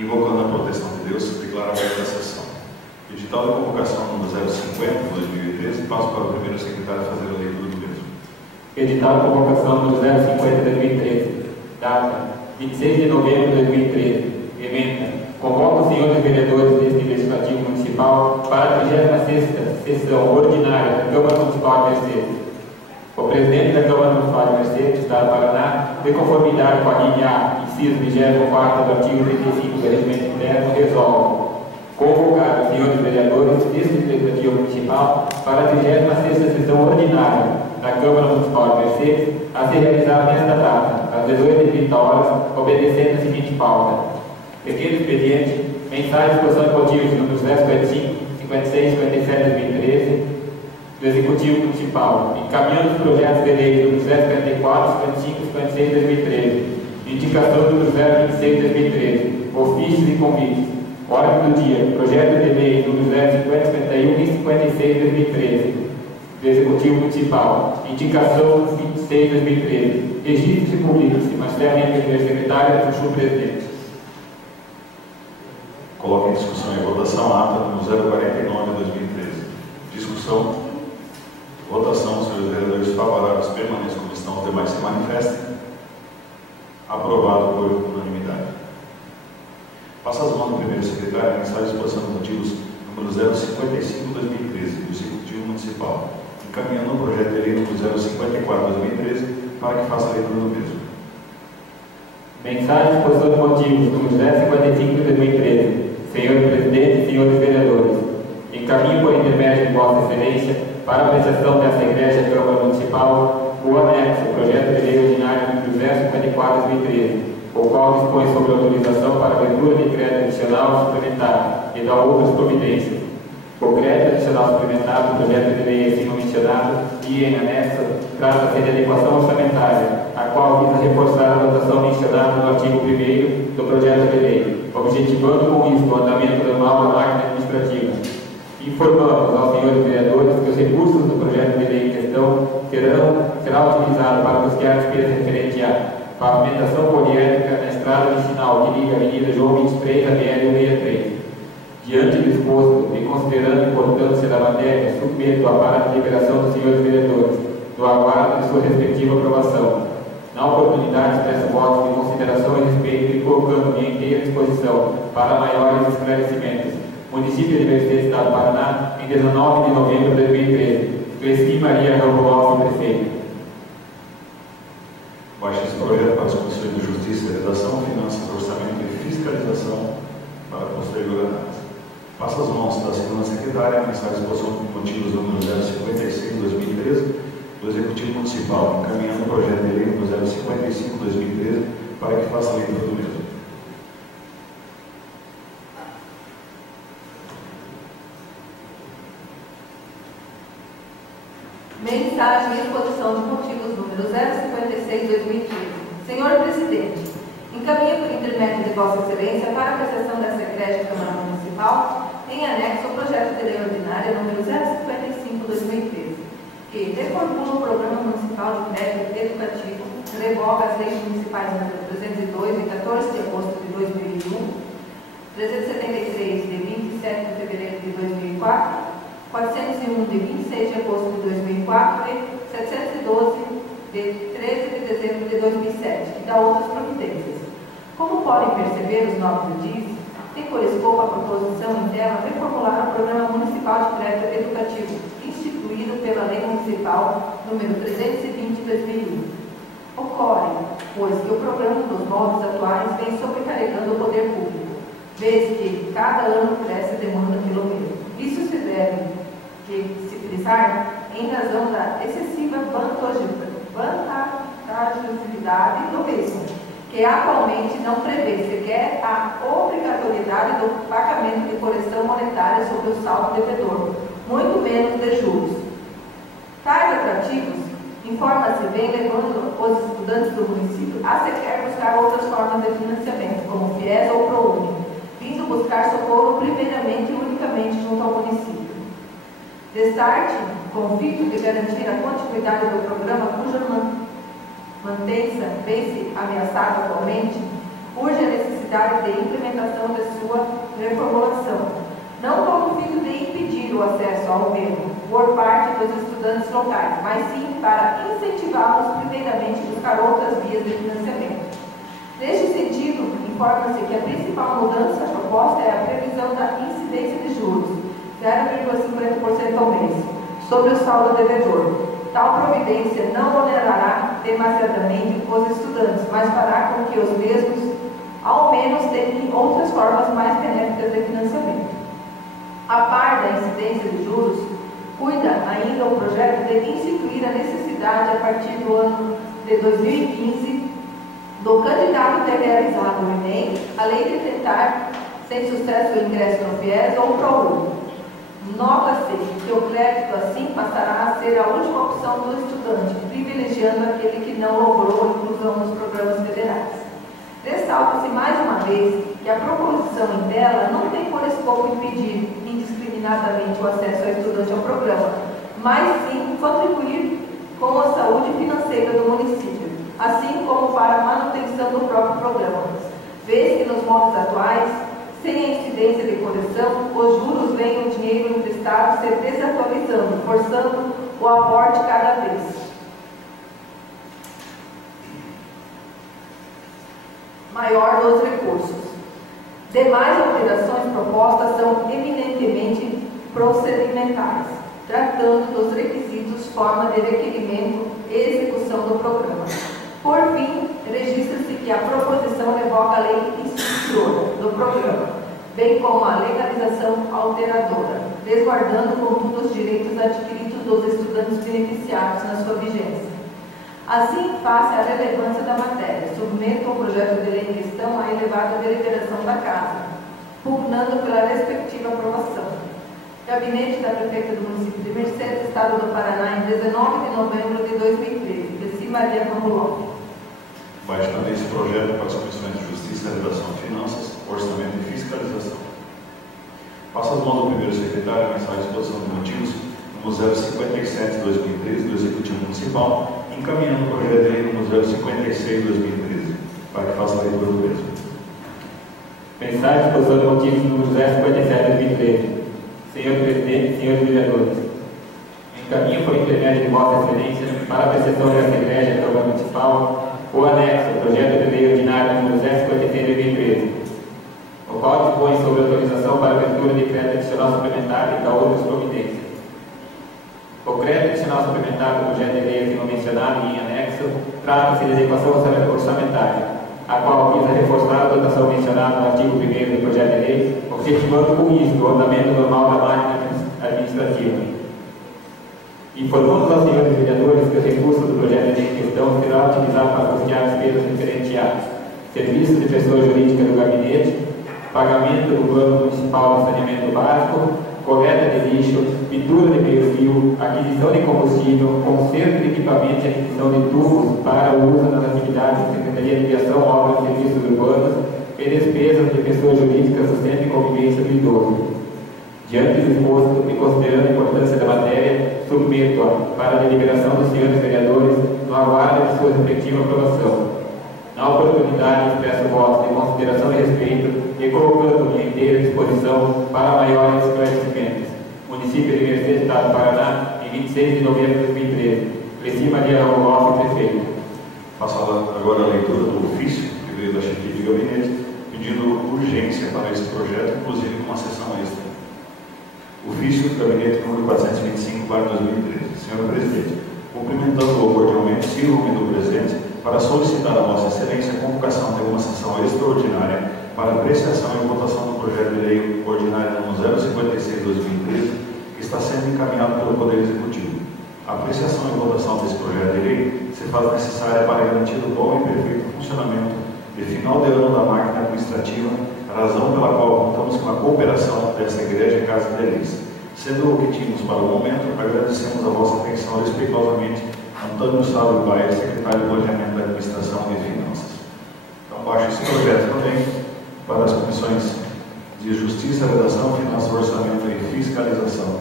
Invocando a proteção de Deus, declara aberta a sessão. Edital de convocação número 050/2013, passo para o primeiro secretário fazer a leitura do mesmo. Edital de convocação número 050/2013, data 26 de novembro de 2013. Emenda: convoca os senhores vereadores deste Legislativo Municipal para a 36ª sessão ordinária da Câmara Municipal de Mercedes. O presidente da Câmara Municipal de Mercedes, Estado do Paraná, de conformidade com a linha A, inciso 24 do artigo 35 do Regimento Interno, resolve convocar os senhores vereadores deste Legislativo Municipal para a 36ª sessão ordinária da Câmara Municipal de Mercedes, a ser realizada nesta data, às 18h30, obedecendo a seguinte pauta. Pequeno expediente, mensagem de exposição de motivos números 055, 56, 57 de 2013, do Executivo Municipal, encaminhando os projetos de lei números 054, 55, 56 de 2013, indicação número 026 de 2013, ofícios e convites, ordem do dia, projeto de lei números 050, 51 e 56 de 2013, do Executivo Municipal, indicação 26 de 2013, registros e publica-se, Marcelo Henrique, secretário, puxou o presidente. Coloque em discussão e votação a ata número 049 de 2013. Discussão. Votação. Os senhores vereadores favoráveis permaneçam como estão, os demais se manifestem. Aprovado por unanimidade. Passa as mãos do primeiro secretário, mensagem de exposição de motivos número 055 de 2013, do Executivo Municipal, encaminhando o projeto de lei número 054 de 2013 para que faça a leitura do mesmo. Mensagem de exposição de motivos número 055 de 2013. Senhor Presidente e senhores vereadores, encaminho por intermédio de Vossa Excelência para a apreciação desta Igreja Câmara Municipal o anexo, projeto de lei ordinário número 054 de 2013, o qual dispõe sobre autorização para a abertura de crédito adicional suplementar e da outras providências. O crédito adicional suplementar do projeto de lei acima mencionado e em anexo trata-se de adequação orçamentária, a qual visa reforçar a dotação mencionada no artigo 1º do projeto de lei, objetivando com isso o andamento normal da máquina administrativa. Informamos aos senhores vereadores que os recursos do projeto de lei em questão será utilizado para buscar despesas referentes à pavimentação poliédrica na estrada vicinal que liga a Avenida João 23 à BL-163. Diante do exposto e considerando a importância da matéria, submeto para a deliberação dos senhores vereadores, do aguardo de sua respectiva aprovação. Na oportunidade, expresso votos de consideração e respeito e colocando-me à inteira disposição para maiores esclarecimentos. Município de Mercedes, Estado do Paraná, em 19 de novembro de 2013. Cleci Maria Rambolov, prefeito. Baixa esse projeto para as Comissões de Justiça, Redação, Finanças, Orçamento e Fiscalização para a posterior análise. Passa as mãos da segunda secretária a mensagem de exposição de motivos número 056 de 2013 do Executivo Municipal, encaminhando o projeto de lei número 055 de 2013 para que faça a leitura do mesmo. Mensagem de exposição de motivos número 056 de 2013. Senhor Presidente, encaminho por intermédio de Vossa Excelência para a apreciação dessa Igreja Câmara Municipal em anexo ao projeto de lei ordinária número 055 de 2013, que reformula o Programa Municipal de Crédito Educativo, revoga as leis municipais número 302 de 14 de agosto de 2001, 373 de 27 de fevereiro de 2004, 401 de 26 de agosto de 2004 e 712 de 13 de dezembro de 2007, e dá outras providências. Como podem perceber os nomes do DIS, tem por escopo a proposição interna reformular o Programa Municipal de Crédito Educativo, instituído pela Lei Municipal número 320 de 2001. Ocorre, pois, que o programa dos moldes atuais vem sobrecarregando o poder público, vez que cada ano cresce a demanda pelo mesmo. Isso se deve se frisar em razão da excessiva vantajosidade do mesmo, que atualmente não prevê sequer a obrigatoriedade do pagamento de correção monetária sobre o saldo devedor, muito menos de juros. Tais atrativos, informa-se, vem levando os estudantes do município a sequer buscar outras formas de financiamento, como FIES ou ProUni, vindo buscar socorro primeiramente e unicamente junto ao município. Destarte, com o fito de garantir a continuidade do programa cuja mantença vem-se ameaçada atualmente, urge a necessidade necessidade de implementação de sua reformulação, não com o fim de impedir o acesso ao mesmo por parte dos estudantes locais, mas sim para incentivá-los primeiramente a buscar outras vias de financiamento. Neste sentido, informa-se que a principal mudança proposta é a previsão da incidência de juros, 0,50% ao mês, sobre o saldo devedor. Tal providência não onerará demasiadamente os estudantes, mas fará com que os mesmos, ao menos, tenham outras formas mais benéficas de financiamento. A par da incidência de juros, cuida ainda o projeto de instituir a necessidade, a partir do ano de 2015, do candidato ter realizado o Enem, além de tentar, sem sucesso, o ingresso no FIES ou ProUni. Nota-se que o crédito, assim, passará a ser a última opção do estudante, privilegiando aquele que não logrou a inclusão nos programas federais. Ressalta-se mais uma vez que a proposição em tela não tem por escopo impedir indiscriminadamente o acesso ao estudante ao programa, mas sim contribuir com a saúde financeira do município, assim como para a manutenção do próprio programa, vez que nos moldes atuais, sem a incidência de correção, os juros veem o dinheiro emprestado se desatualizando, forçando o aporte cada vez. Maior dos recursos. Demais alterações propostas são eminentemente procedimentais, tratando dos requisitos, forma de requerimento e execução do programa. Por fim, registra-se que a proposição revoga a lei instituidora do programa, bem como a legalização alteradora, resguardando, contudo, os direitos adquiridos dos estudantes beneficiados na sua vigência. Assim, face à relevância da matéria, submeto o projeto de lei em questão à elevada deliberação da Casa, pugnando pela respectiva aprovação. Gabinete da Prefeita do município de Mercedes, Estado do Paraná, em 19 de novembro de 2013. Desi Maria Romulov. Baixe também esse projeto para as comissões de Justiça, Redação e Finanças, Orçamento e Fiscalização. Passa as mãos do primeiro secretário a mensagem de exposição de motivos número 057/2013 do Executivo Municipal, encaminhando o projeto de lei número 056/2013, para que faça a leitura do mesmo. Mensagem de exposição de motivos número 057/2013. Senhor Presidente, senhores vereadores, encaminho por intermédio de Vossa Excelência para a apreciação desta Igreja da Câmara Municipal o anexo ao projeto de lei ordinário número 056/2013, o qual dispõe sobre autorização para a abertura de crédito adicional suplementar e da outras providências. O crédito adicional suplementar do projeto de lei acima mencionado em anexo trata-se de adequação orçamentária, a qual visa reforçar a dotação mencionada no artigo 1º do projeto de lei, objetivando com isso o andamento normal da máquina administrativa. Informamos aos senhores vereadores que o recurso do projeto de lei em questão será utilizado para custear despesas referenciadas, serviços de pessoa jurídica do gabinete, pagamento do plano municipal de saneamento básico, coleta de lixo, pintura de meio-fio, aquisição de combustível, conserto de equipamentos e aquisição de tubos para o uso nas atividades da Secretaria de Viação, Obras e Serviços Urbanos e despesas de pessoa jurídica, sustento e convivência do idoso. Diante do exposto e considerando a importância da matéria, submeto-a para a deliberação dos senhores vereadores no aguardo de sua respectiva aprovação. Na oportunidade, expresso votos de consideração e respeito e colocando-me à inteira disposição para maiores esclarecimentos. Município de Mercedes, Estado do Paraná, em 26 de novembro de 2013. Desi Maria Romulov, prefeito. Passo agora a leitura do ofício que veio da chefia de gabinete, pedindo urgência para esse projeto, inclusive com uma sessão extra. Ofício do gabinete número 425/2013. Senhor Presidente, cumprimentando-o cordialmente, sirvo-me do presente para solicitar a Vossa Excelência a convocação de uma sessão extraordinária para apreciação e votação do projeto de lei ordinário número 056/2013, que está sendo encaminhado pelo Poder Executivo. A apreciação e votação desse projeto de lei se faz necessária para garantir o bom e perfeito funcionamento de final de ano da máquina administrativa, razão pela qual contamos com a cooperação desta Igreja Casa de Leis. Sendo o que tínhamos para o momento, agradecemos a vossa atenção respeitosamente. Antônio Sábio Baia, secretário de Planejamento da Administração e Finanças. Então, baixo esse projeto também para as comissões de Justiça, Redação, Finanças, Orçamento e Fiscalização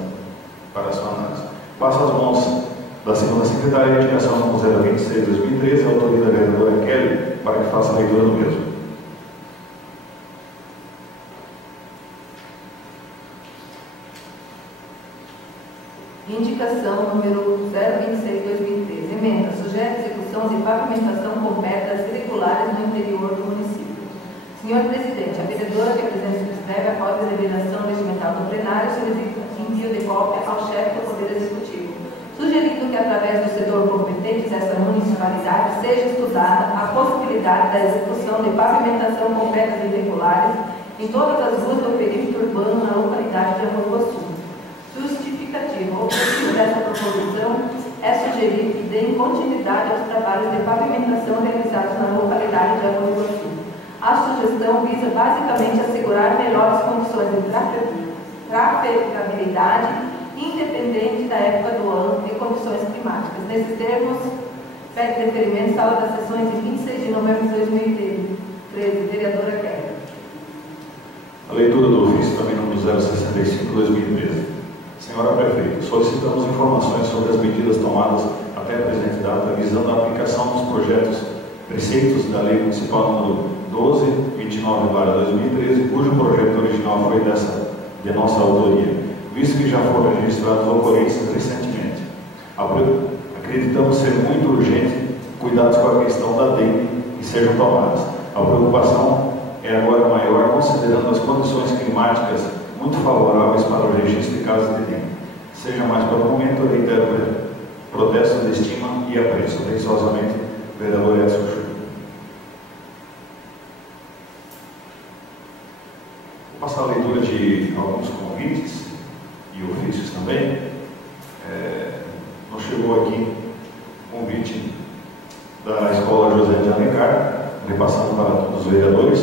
para a sua análise. Passo às mãos da segunda secretária de indicação número 026/2013, autoria da vereadora Kelly, para que faça a leitura do mesmo. Indicação número 026/2013. Emenda. Sugere execução de pavimentação com pedras irregulares no interior do município. Senhor Presidente, a vereadora que apresenta e escreve após a deliberação regimental do plenário solicita envio de cópia ao chefe do Poder Executivo, sugerindo que, através do setor competente dessa municipalidade, seja estudada a possibilidade da execução de pavimentação com pedras irregulares em todas as ruas do perímetro urbano na localidade de Amoruaçu. Justificativa. O objetivo dessa proposição é sugerir que deem continuidade aos trabalhos de pavimentação realizados na localidade de Amoruaçu. A sugestão visa basicamente assegurar melhores condições de trafegabilidade, independente da época do ano e condições climáticas. Nesses termos, pede deferimento sala das sessões de 26 de novembro de 2013. Vereadora Kelly. A leitura do ofício também número 065/2013. Senhora Prefeita, solicitamos informações sobre as medidas tomadas até a presente data visando a aplicação dos projetos preceitos da Lei Municipal número 1229/2013, cujo projeto original foi de nossa autoria, visto que já foram registradas ocorrências recentemente. Acreditamos ser muito urgente cuidados com a questão da dengue que sejam tomadas. A preocupação é agora maior, considerando as condições climáticas muito favoráveis para o registro de casos de dengue. Seja mais para o momento, eu reitero protesto de estima e apreço. Atenciosamente, vereador Edson Júnior. Vou passar a leitura de alguns convites e ofícios também. Nos chegou aqui um convite da Escola José de Alencar, repassando para todos os vereadores.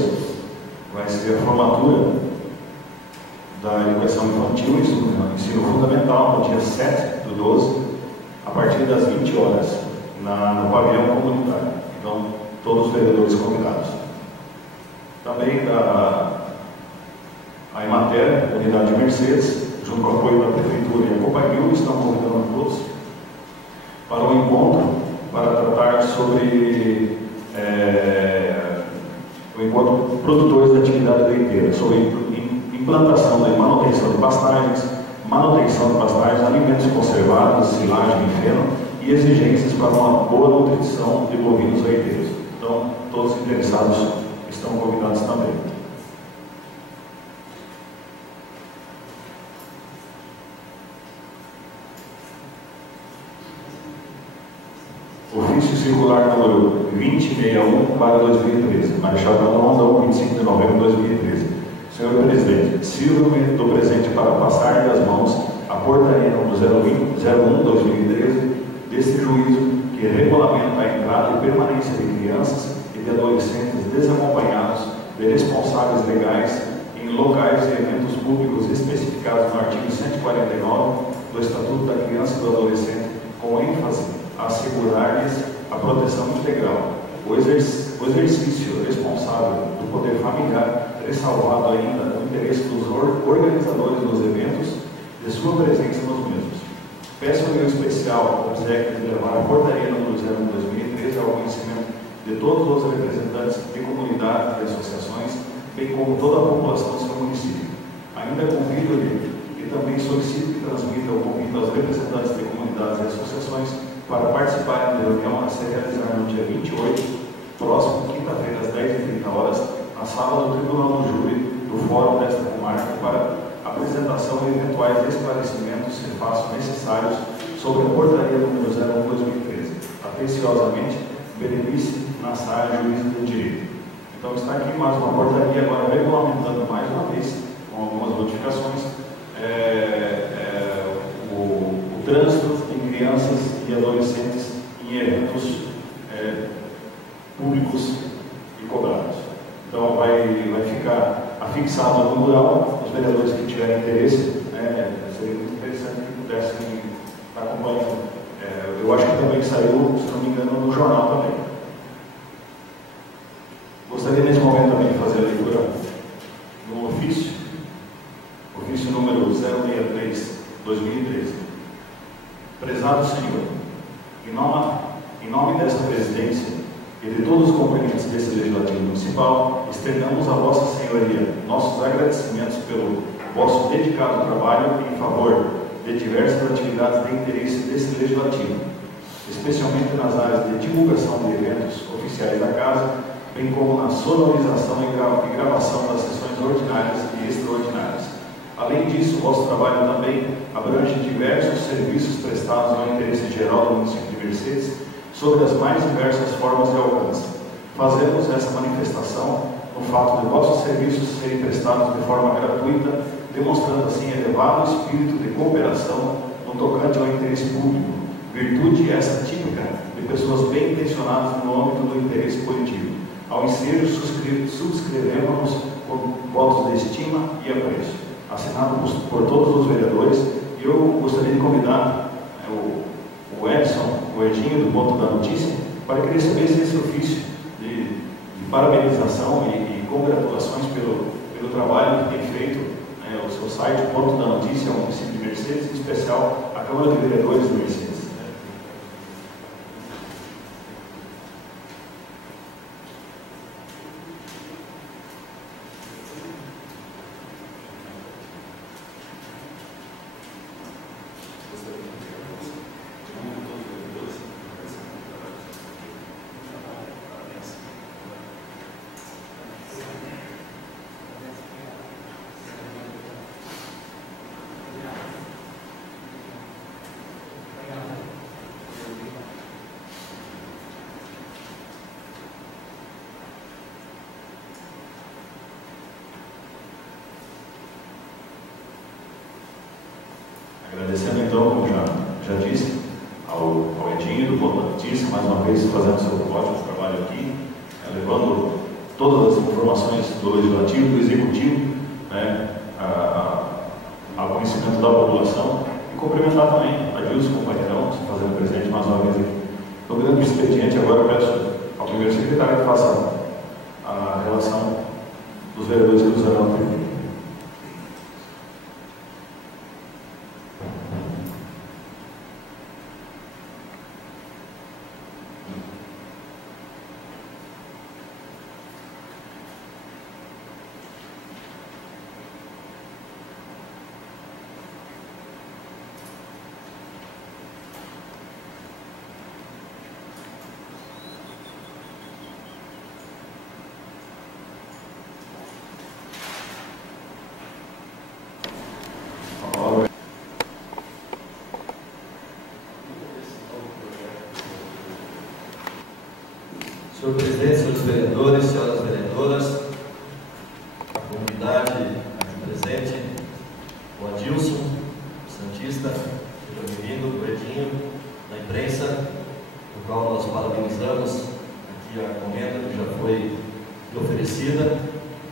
Vai ser a formatura da educação infantil e ensino fundamental no dia 7/12, a partir das 20 horas, no pavilhão comunitário. Então, todos os vereadores convidados. Também a Emater, unidade de Mercedes, junto com o apoio da Prefeitura e a Copainil, estão convidando todos para um encontro para tratar sobre o encontro produtores da atividade leiteira, sobre implantação e manutenção de pastagens, alimentos conservados, silagem e feno e exigências para uma boa nutrição de bovinos leiteiros. Então, todos os interessados estão convidados também. Ofício circular número 2061/2013, Marechal Rondon, 25 de novembro de 2013. Senhor Presidente, sirva-me do presente para passar das mãos a portaria número 01/2013 deste juízo que regulamenta a entrada e permanência de crianças e de adolescentes desacompanhados de responsáveis legais em locais e eventos públicos especificados no artigo 149 do Estatuto da Criança e do Adolescente, com ênfase a assegurar-lhes a proteção integral, o exercício responsável do poder familiar, ressalvado ainda o interesse dos organizadores dos eventos de sua presença nos mesmos. Peço-lhe o especial obséquio de levar a portaria número 01/2013 ao conhecimento de todos os representantes de comunidades e associações, bem como toda a população do seu município. Ainda convido-lhe e também solicito que transmita o convite aos representantes de comunidades e associações para participarem da reunião a ser realizada no dia 28, próximo quinta-feira, às 10h30, na sala do Tribunal do Júri do Fórum desta comarca, para apresentação de eventuais esclarecimentos se façam necessários sobre a portaria número 01/2013. Atenciosamente, Berenice Nassar, juiz do direito. Então está aqui mais uma portaria, agora regulamentando mais uma vez, com algumas modificações, o trânsito de crianças e adolescentes em eventos públicos e cobrados. Então vai ficar afixado no mural. Os vereadores que tiverem interesse, seria muito interessante que pudessem estar acompanhando. Eu acho que também saiu, se não me engano, no jornal também. Gostaria nesse momento também de fazer a leitura no ofício número 063/2013. Prezado Senhor, em nome desta presidência e de todos os componentes desse Legislativo Municipal, externamos a Vossa Senhoria nossos agradecimentos pelo vosso dedicado trabalho em favor de diversas atividades de interesse desse legislativo, especialmente nas áreas de divulgação de eventos oficiais da Casa, bem como na sonorização e gravação das sessões ordinárias e extraordinárias. Além disso, o vosso trabalho também abrange diversos serviços prestados ao interesse geral do município de Mercedes, sobre as mais diversas formas de alcance. Fazemos essa manifestação no fato de vossos serviços serem prestados de forma gratuita, demonstrando assim elevado espírito de cooperação no tocante ao interesse público, virtude essa típica de pessoas bem intencionadas no âmbito do interesse coletivo. Ao ensejo, subscrevemos por votos de estima e apreço, assinado por todos os vereadores. E eu gostaria de convidar o Edson, o Edinho, do Ponto da Notícia, para que ele recebesse esse ofício de parabenização e congratulações pelo trabalho que tem feito o seu site, o Ponto da Notícia, o município de Mercedes, em especial a Câmara de Vereadores de Mercedes. Agradecendo então, como já disse, ao Edinho do Ponto da Notícia, mais uma vez fazendo seu ótimo trabalho aqui, levando todas as informações do Legislativo, do Executivo, ao conhecimento da população, e cumprimentar também a Dilson, companheirão, se fazendo presente mais uma vez aqui. No grande expediente, agora eu peço ao primeiro secretário que faça a relação dos vereadores que usarão o tribunal. Senhor presidente, senhores vereadores, senhoras vereadoras, a comunidade aqui presente, o Adilson, o Santista, seja bem-vindo, o Edinho, da imprensa, no qual nós parabenizamos aqui a comenda que já foi oferecida.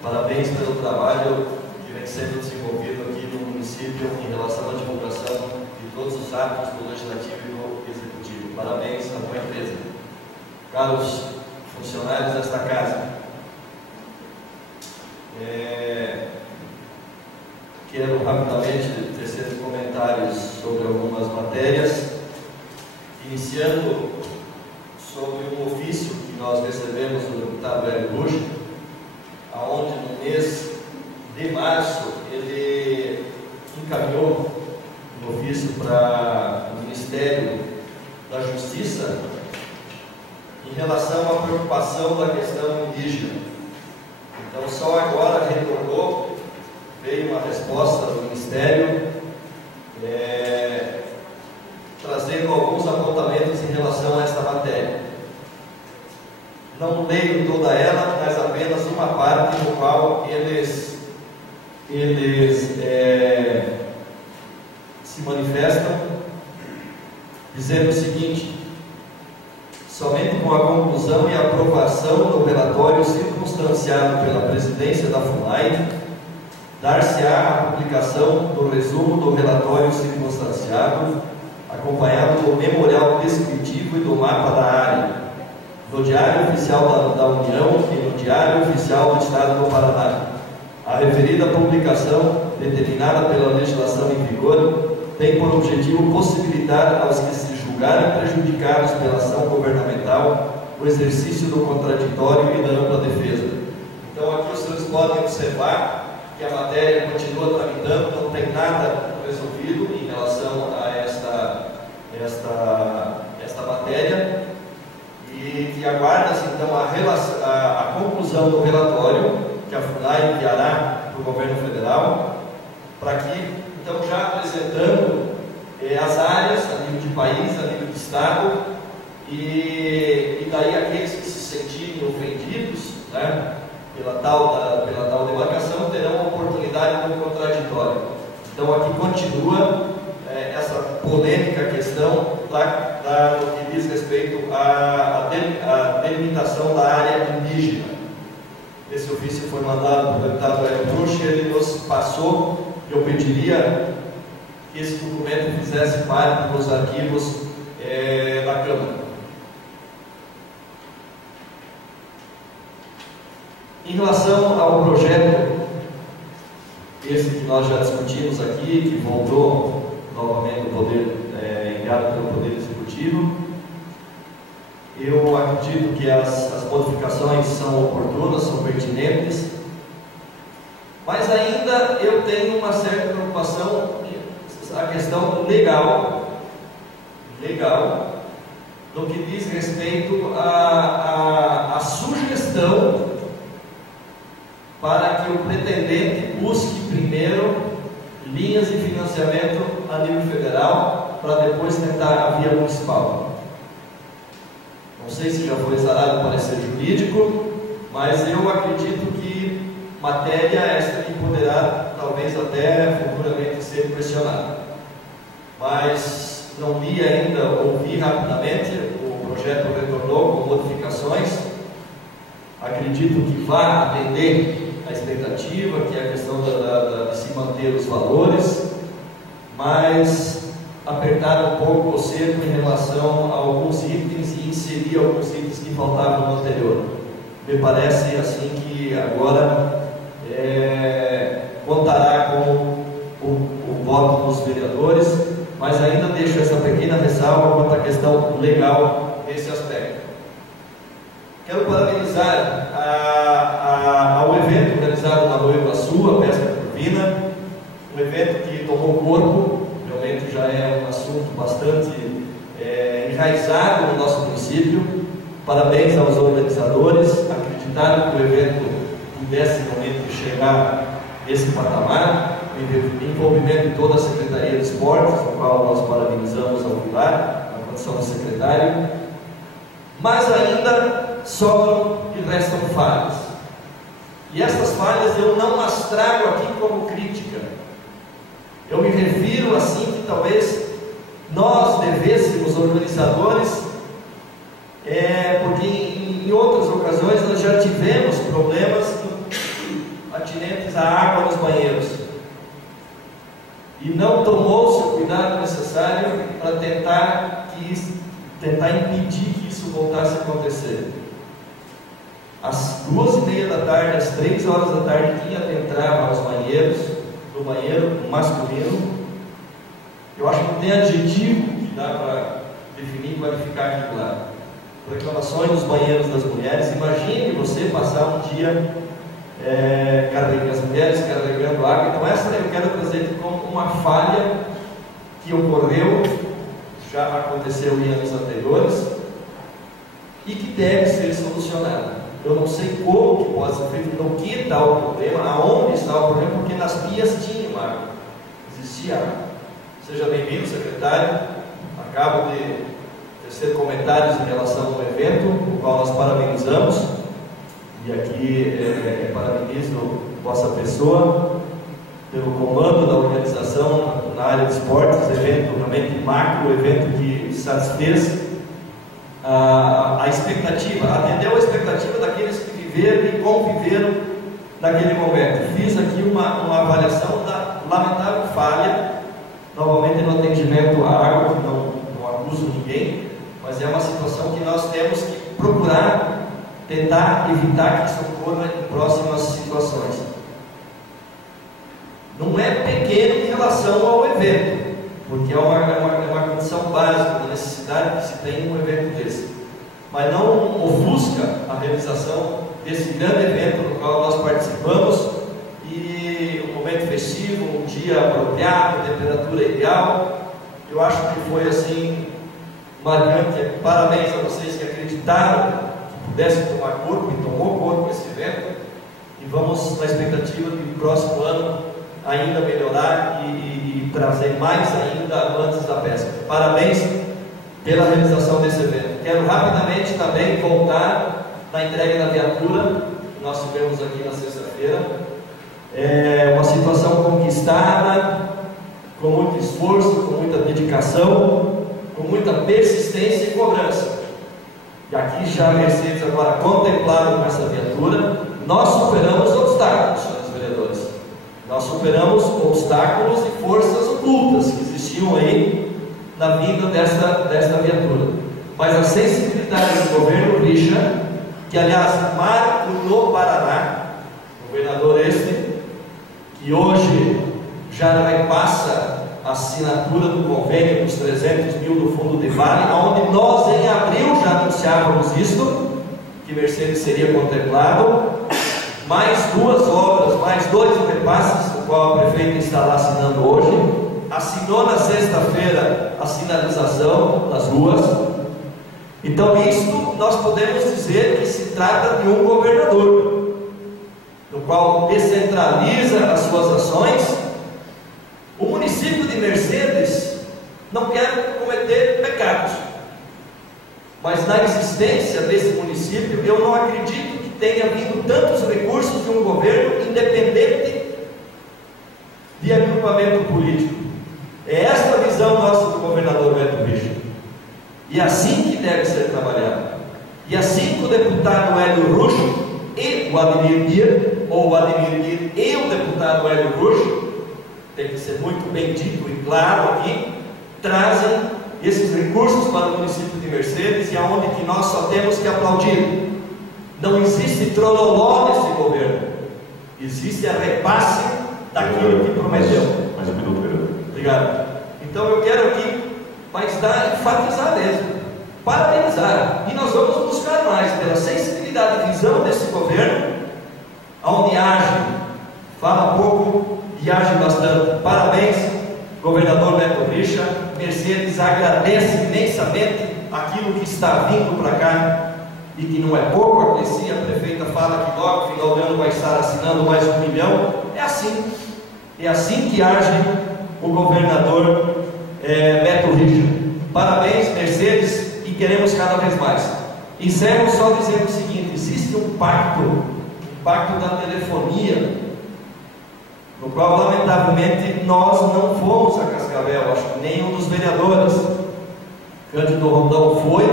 Parabéns pelo trabalho que vem sendo desenvolvido aqui no município em relação à divulgação de todos os atos do Legislativo e do Executivo. Parabéns à tua empresa. Caros funcionários desta casa, quero rapidamente tecer comentários sobre algumas matérias, iniciando sobre um ofício que nós recebemos do deputado Hélio Rusch, aonde no mês de março ele encaminhou um ofício para o Ministério da Justiça em relação à preocupação da questão indígena. Então, só agora retornou, veio uma resposta do Ministério, trazendo alguns apontamentos em relação a esta matéria. Não leio toda ela, mas apenas uma parte no qual eles se manifestam, dizendo o seguinte: somente com a conclusão e aprovação do relatório circunstanciado pela presidência da FUNAI, dar-se-á a publicação do resumo do relatório circunstanciado, acompanhado do memorial descritivo e do mapa da área, no Diário Oficial da União e no Diário Oficial do Estado do Paraná. A referida publicação, determinada pela legislação em vigor, tem por objetivo possibilitar aos que se julgarem prejudicados pela ação governamental o exercício do contraditório e da ampla defesa. Então, aqui os senhores podem observar que a matéria continua tramitando, não tem nada resolvido em relação conclusão do relatório que a FUNAI enviará para o governo federal, para que, então, já apresentando as áreas a nível de país, a nível de estado, e daí aqueles que se sentirem ofendidos, né, pela tal demarcação terão a oportunidade do contraditório. Então aqui continua essa polêmica questão no que diz respeito à delimitação da área indígena. Esse ofício foi mandado pelo deputado Hélio Trusch, ele nos passou, e eu pediria que esse documento fizesse parte dos arquivos da Câmara. Em relação ao projeto, esse que nós já discutimos aqui, que voltou novamente o poder, enviado pelo Poder Executivo, eu acredito que as modificações são oportunas, são pertinentes, mas ainda eu tenho uma certa preocupação a questão legal, no que diz respeito à sugestão para que o pretendente busque primeiro linhas de financiamento a nível federal, para depois tentar a via municipal. Não sei se já foi exarado o parecer jurídico, mas eu acredito que matéria esta que poderá, talvez até futuramente, ser questionada. Mas não li ainda, ouvi rapidamente, o projeto retornou com modificações. Acredito que vá atender a expectativa, que é a questão de se manter os valores, mas apertar um pouco o cerco em relação a alguns itens e inserir alguns itens que faltavam no anterior. Me parece assim que agora contará com o voto dos vereadores, mas ainda deixo essa pequena ressalva quanto à questão legal desse aspecto. Quero parabenizar ao evento organizado na Rua Iguaçu, a Pesca Corvina, um evento que tomou corpo, realmente já é um assunto bastante enraizado no nosso município. Parabéns aos organizadores, acreditaram que o evento pudesse realmente chegar nesse patamar, o envolvimento de toda a Secretaria de Esportes, no qual nós parabenizamos ao Vilar, na condição de secretário, mas ainda sobram e restam falhas. E essas falhas eu não as trago aqui como crítica. Eu me refiro assim que talvez nós devêssemos, organizadores, porque em outras ocasiões nós já tivemos problemas atinentes à água nos banheiros. E não tomou-se o cuidado necessário para tentar impedir que isso voltasse a acontecer. Às 2h30 da tarde, às 3 horas da tarde, quem adentrava aos banheiros, no banheiro masculino, eu acho que não tem adjetivo que dá para definir e qualificar aquilo lá. Reclamações nos banheiros das mulheres. Imagine você passar um dia as mulheres carregando água. Então essa eu quero trazer aqui como uma falha que ocorreu, já aconteceu em anos anteriores, e que deve ser solucionada. Eu não sei como que pode ser feito, no que está o problema, aonde está o problema, porque nas pias tinha água, existia água. Seja bem-vindo, secretário. Acabo de tecer comentários em relação ao evento, o qual nós parabenizamos, e aqui parabenizo vossa pessoa pelo comando da organização na área de esportes, evento realmente macro, evento que satisfez a expectativa, atendeu a expectativa daqueles que viveram e conviveram naquele momento. Fiz aqui uma avaliação da lamentável falha, novamente no atendimento à água, que não acuso ninguém, mas é uma situação que nós temos que procurar tentar evitar que isso ocorra em próximas situações. Não é pequeno em relação ao evento, porque é uma condição básica, uma necessidade que se tem em um evento desse, mas não ofusca a realização desse grande evento no qual nós participamos, e um momento festivo, um dia apropriado, temperatura ideal. Eu acho que foi assim marcante. Parabéns a vocês que acreditaram que pudesse tomar corpo, e tomou corpo esse evento, e vamos na expectativa de no próximo ano ainda melhorar e trazer mais ainda amantes da pesca. Parabéns pela realização desse evento. Quero rapidamente também voltar na entrega da viatura que nós tivemos aqui na sexta-feira. É uma situação conquistada com muito esforço, com muita dedicação, com muita persistência e cobrança. E aqui já a Mercedes agora contemplada com essa viatura, nós superamos obstáculos, senhores vereadores. Nós superamos obstáculos e forças ocultas que existiam aí na vinda desta viatura. Mas a sensibilidade do governo Richa, que aliás marca no Paraná, governador este, que hoje já passa a assinatura do convênio dos 300 mil do Fundo de Vale, onde nós em abril já anunciávamos isto, que Mercedes seria contemplado, mais 2 obras, mais 2 repasses, o qual a prefeita está lá assinando hoje, assinou na sexta-feira a sinalização das ruas. Então isto nós podemos dizer que se trata de um governador, no qual descentraliza as suas ações. O município de Mercedes não quer cometer pecados, mas na existência desse município eu não acredito que tenha vindo tantos recursos de um governo independente de agrupamento político. É esta a visão nossa do governador Beto Richa, e assim que deve ser trabalhado, e assim que o deputado Hélio Ruxo e o Ademir Dir, ou o Ademir Dir e o deputado Hélio Ruxo, tem que ser muito bem dito e claro aqui, trazem esses recursos para o município de Mercedes, e aonde que nós só temos que aplaudir. Não existe trololó nesse governo, existe a repasse daquilo que prometeu. Mais um minuto, vereador. Obrigado. Então eu quero aqui, mas enfatizar mesmo, parabenizar, e nós vamos buscar mais pela sensibilidade e visão desse governo, onde age, fala pouco e age bastante. Parabéns, governador Beto Richa. Mercedes agradece imensamente aquilo que está vindo para cá, e que não é pouco. A Cleci, a prefeita, fala que logo no final do ano vai estar assinando mais 1 milhão. É assim que age o governador Beto Richa. Parabéns, Mercedes, e queremos cada vez mais. Encerro só dizendo o seguinte: existe um pacto da telefonia, no qual lamentavelmente nós não fomos a Cascavel, acho que nenhum dos vereadores. Cândido Rondão foi,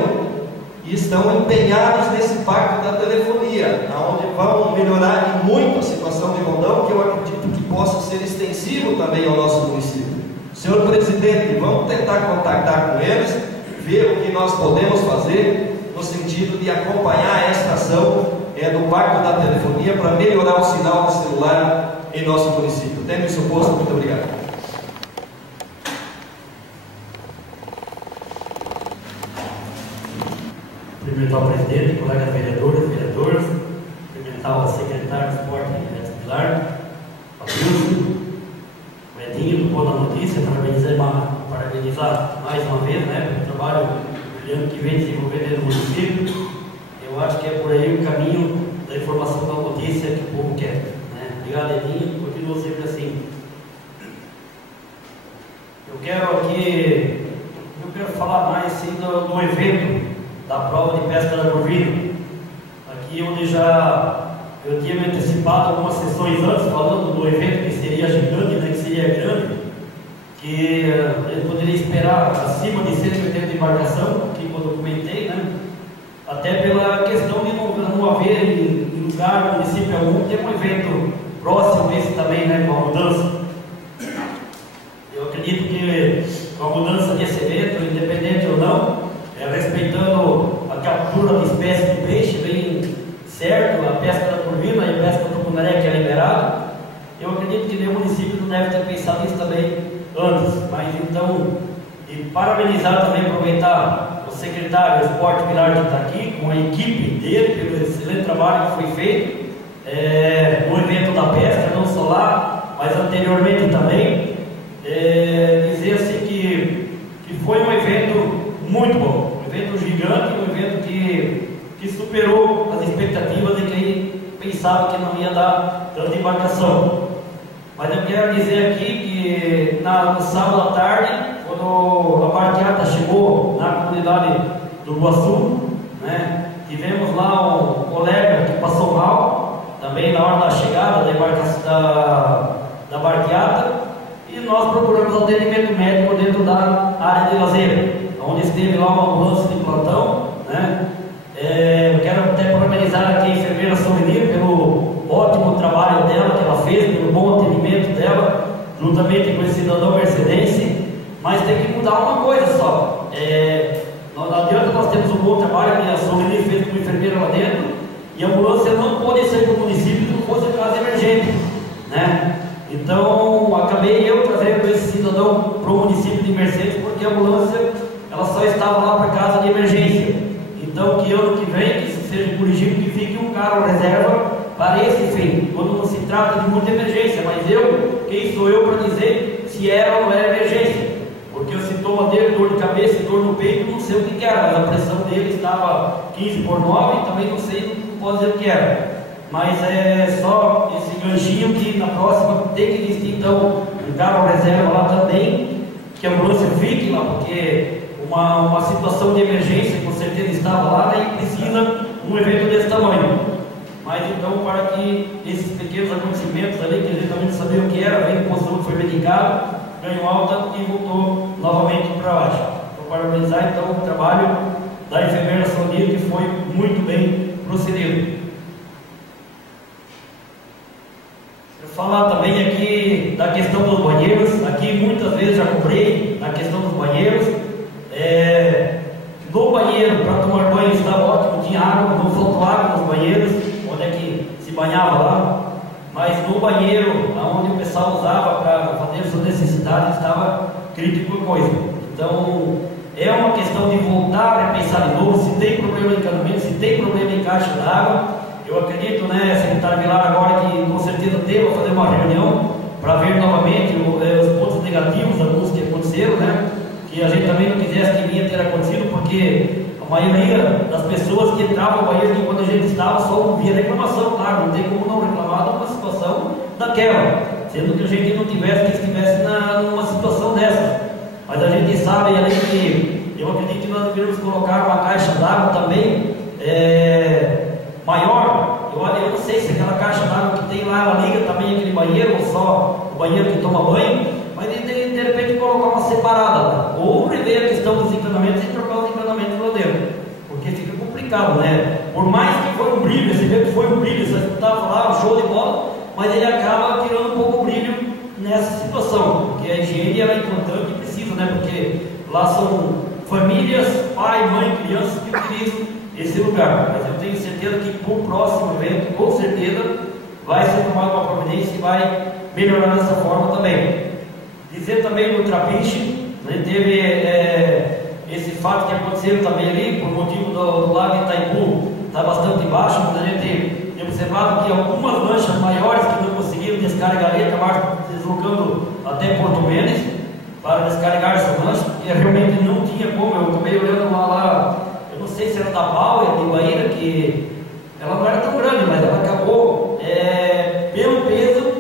e estão empenhados nesse pacto da telefonia, onde vão melhorar muito a situação de Rondão, que eu acredito que possa ser extensivo também ao nosso município. Senhor presidente, vamos tentar contactar com eles, ver o que nós podemos fazer no sentido de acompanhar esta ação do pacto da telefonia para melhorar o sinal de celular em nosso município. Tendo isso posto, muito obrigado. Cumprimentar o presidente, colegas vereadores, cumprimentar o secretário de esporte, Edson Pilar, Fabrício, o Edinho, do Boa Notícia, parabenizar mais uma vez, pelo trabalho brilhante que vem desenvolvendo dentro do município. Eu acho que é por aí o caminho da informação da notícia que o povo quer. Obrigado, Edinho, continua sempre assim. Eu quero falar mais assim, do evento da prova de pesca da corvina, aqui onde eu tinha me antecipado algumas sessões antes, falando do evento que seria gigante, que seria grande, que a gente poderia esperar acima de 180 embarcação, aqui quando eu comentei, até pela questão de não haver em lugar, município algum, ter um evento próximo esse também, com a mudança. Eu acredito que com a mudança desse evento, independente ou não, respeitando a captura de espécies de peixe bem certo, a pesca da corvina e a pesca do tucunaré que é liberado, eu acredito que o município não deve ter pensado nisso também antes. Mas então, e parabenizar também, aproveitar o secretário do Esporte Pilar que está aqui, com a equipe dele, pelo excelente trabalho que foi feito no evento da pesca, não só lá, mas anteriormente também. Dizer assim que foi um evento muito bom, um evento gigante, um evento que superou adiantar tanta embarcação. Mas eu quero dizer aqui que no sábado à tarde, quando a barqueata chegou na comunidade do Guaçu, né, tivemos lá um colega que passou mal, também na hora da chegada da embarcação da barqueata, e nós procuramos atendimento médico dentro da área de lazer, onde esteve lá uma ambulância de plantão, né? Eu quero até parabenizar aqui a enfermeira Souvenir pelo ótimo trabalho dela que ela fez, pelo bom atendimento dela, juntamente com esse cidadão mercedense. Mas tem que mudar uma coisa só. Não adianta nós termos um bom trabalho que a Souvenir fez como enfermeira lá dentro, e a ambulância não pode sair para o município se não fosse caso emergente, né? Então acabei eu trazendo esse cidadão para o município de Mercedes, porque a ambulância ela só estava lá para casa de emergência. Então, que ano que vem, que isso seja corrigido, que fique um carro reserva para esse fim, quando não se trata de muita emergência. Mas quem sou eu para dizer se era ou não era emergência? Porque o sintoma dele, dor de cabeça e dor no peito, não sei o que era, mas a pressão dele estava 15/9, também não sei, não posso dizer o que era. Mas é só esse ganchinho que na próxima tem que existir, então, um carro reserva lá também, que a ambulância fique lá, porque uma situação de emergência com certeza estava lá, né, e precisa um evento desse tamanho. Mas então, para que esses pequenos acontecimentos ali, que a gente também não sabia o que era, veio com saúde, foi medicado, ganhou alta e voltou novamente para baixo. Vou parabenizar então o trabalho da enfermeira Sonia, que foi muito bem procedido. Falar também aqui da questão dos banheiros. Aqui muitas vezes já cobrei a questão dos banheiros. No banheiro, para tomar banho estava ótimo, tinha água, não faltou água nos banheiros, onde é que se banhava lá. Mas no banheiro, onde o pessoal usava para fazer suas necessidades, estava crítico a coisa. Então, é uma questão de voltar a pensar de novo, se tem problema de encanamento, se tem problema em caixa d'água. Eu acredito, né, secretário Vilar, agora que com certeza deva fazer uma reunião para ver novamente os pontos negativos, alguns que aconteceram, né, que a gente também não quisesse que vinha ter acontecido, porque a maioria das pessoas que entravam no banheiro, que quando a gente estava, só via reclamação, claro, não tem como não reclamar de uma situação daquela, sendo que a gente não tivesse, que estivesse numa situação dessa. Mas a gente sabe ali que, eu acredito que nós deveríamos colocar uma caixa d'água também, maior. Eu não sei se aquela caixa d'água que tem lá, ela liga também aquele banheiro, ou só o banheiro que toma banho, mas de repente colocar uma separada, ou rever a questão dos encanamentos e trocar os encanamentos lá dentro, porque fica complicado, né? Por mais que foi um brilho, esse evento foi um brilho, você estava lá, um show de bola, mas ele acaba tirando um pouco o brilho nessa situação, porque a higiene ela é importante e precisa, né? Porque lá são famílias, pai, mãe, crianças que utilizam esse lugar. Mas eu tenho certeza que para o próximo evento, com certeza, vai ser tomada uma providência e vai melhorar dessa forma também. Dizer também no Trapiche, a gente teve esse fato que aconteceu também ali, por motivo do lago Itaipu, está bastante baixo, mas a gente tem observado que algumas lanchas maiores que não conseguiram descarregar ali, acabaram deslocando até Porto Menes para descarregar essa lancha, e realmente não tinha como. Eu acabei olhando lá, eu não sei se era da Bauer, de Bahia, que ela não era tão grande, mas ela acabou, pelo peso,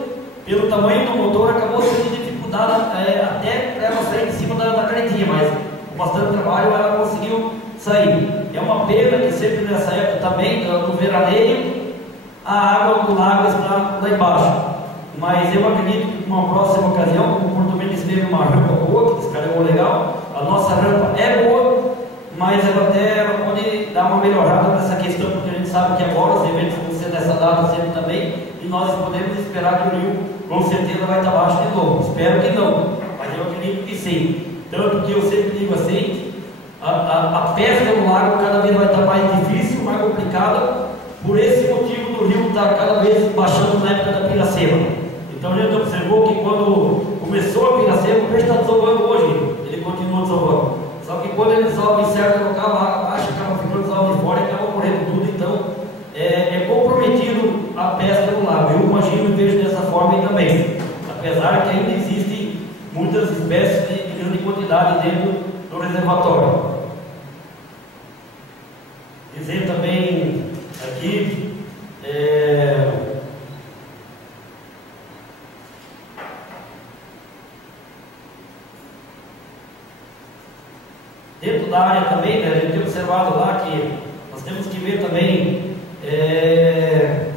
pelo tamanho do motor, acabou sendo dificuldade até para ela sair de cima da canetinha, mas com bastante trabalho ela conseguiu sair. É uma pena que sempre nessa época também, do veraneio, a água do lago está lá embaixo. Mas eu acredito que numa próxima ocasião, o Porto Menes teve uma rampa boa, que descarregou legal, a nossa rampa é boa, mas ela pode dar uma melhorada nessa questão, porque a gente sabe que agora os eventos vão ser nessa data sempre também, e nós podemos esperar que o rio com certeza vai estar baixo de novo. Espero que não, mas eu acredito que sim. Tanto que eu sempre digo assim, a pesca no lago cada vez vai estar mais difícil, mais complicada, por esse motivo do rio estar cada vez baixando na época da Piracema. Então a gente observou que quando começou a Piracema, o peixe está desovando hoje, ele continua desovando. Só que quando ele desova em certo local, a água baixa, acaba ficando desova de fora e acaba morrendo tudo. Então é comprometido a pesca no lago. Eu imagino e vejo dessa forma aí também. Apesar que ainda existem muitas espécies de grande quantidade dentro do reservatório. Dizer também aqui Dentro da área também, né, a gente tem observado lá que nós temos que ver também,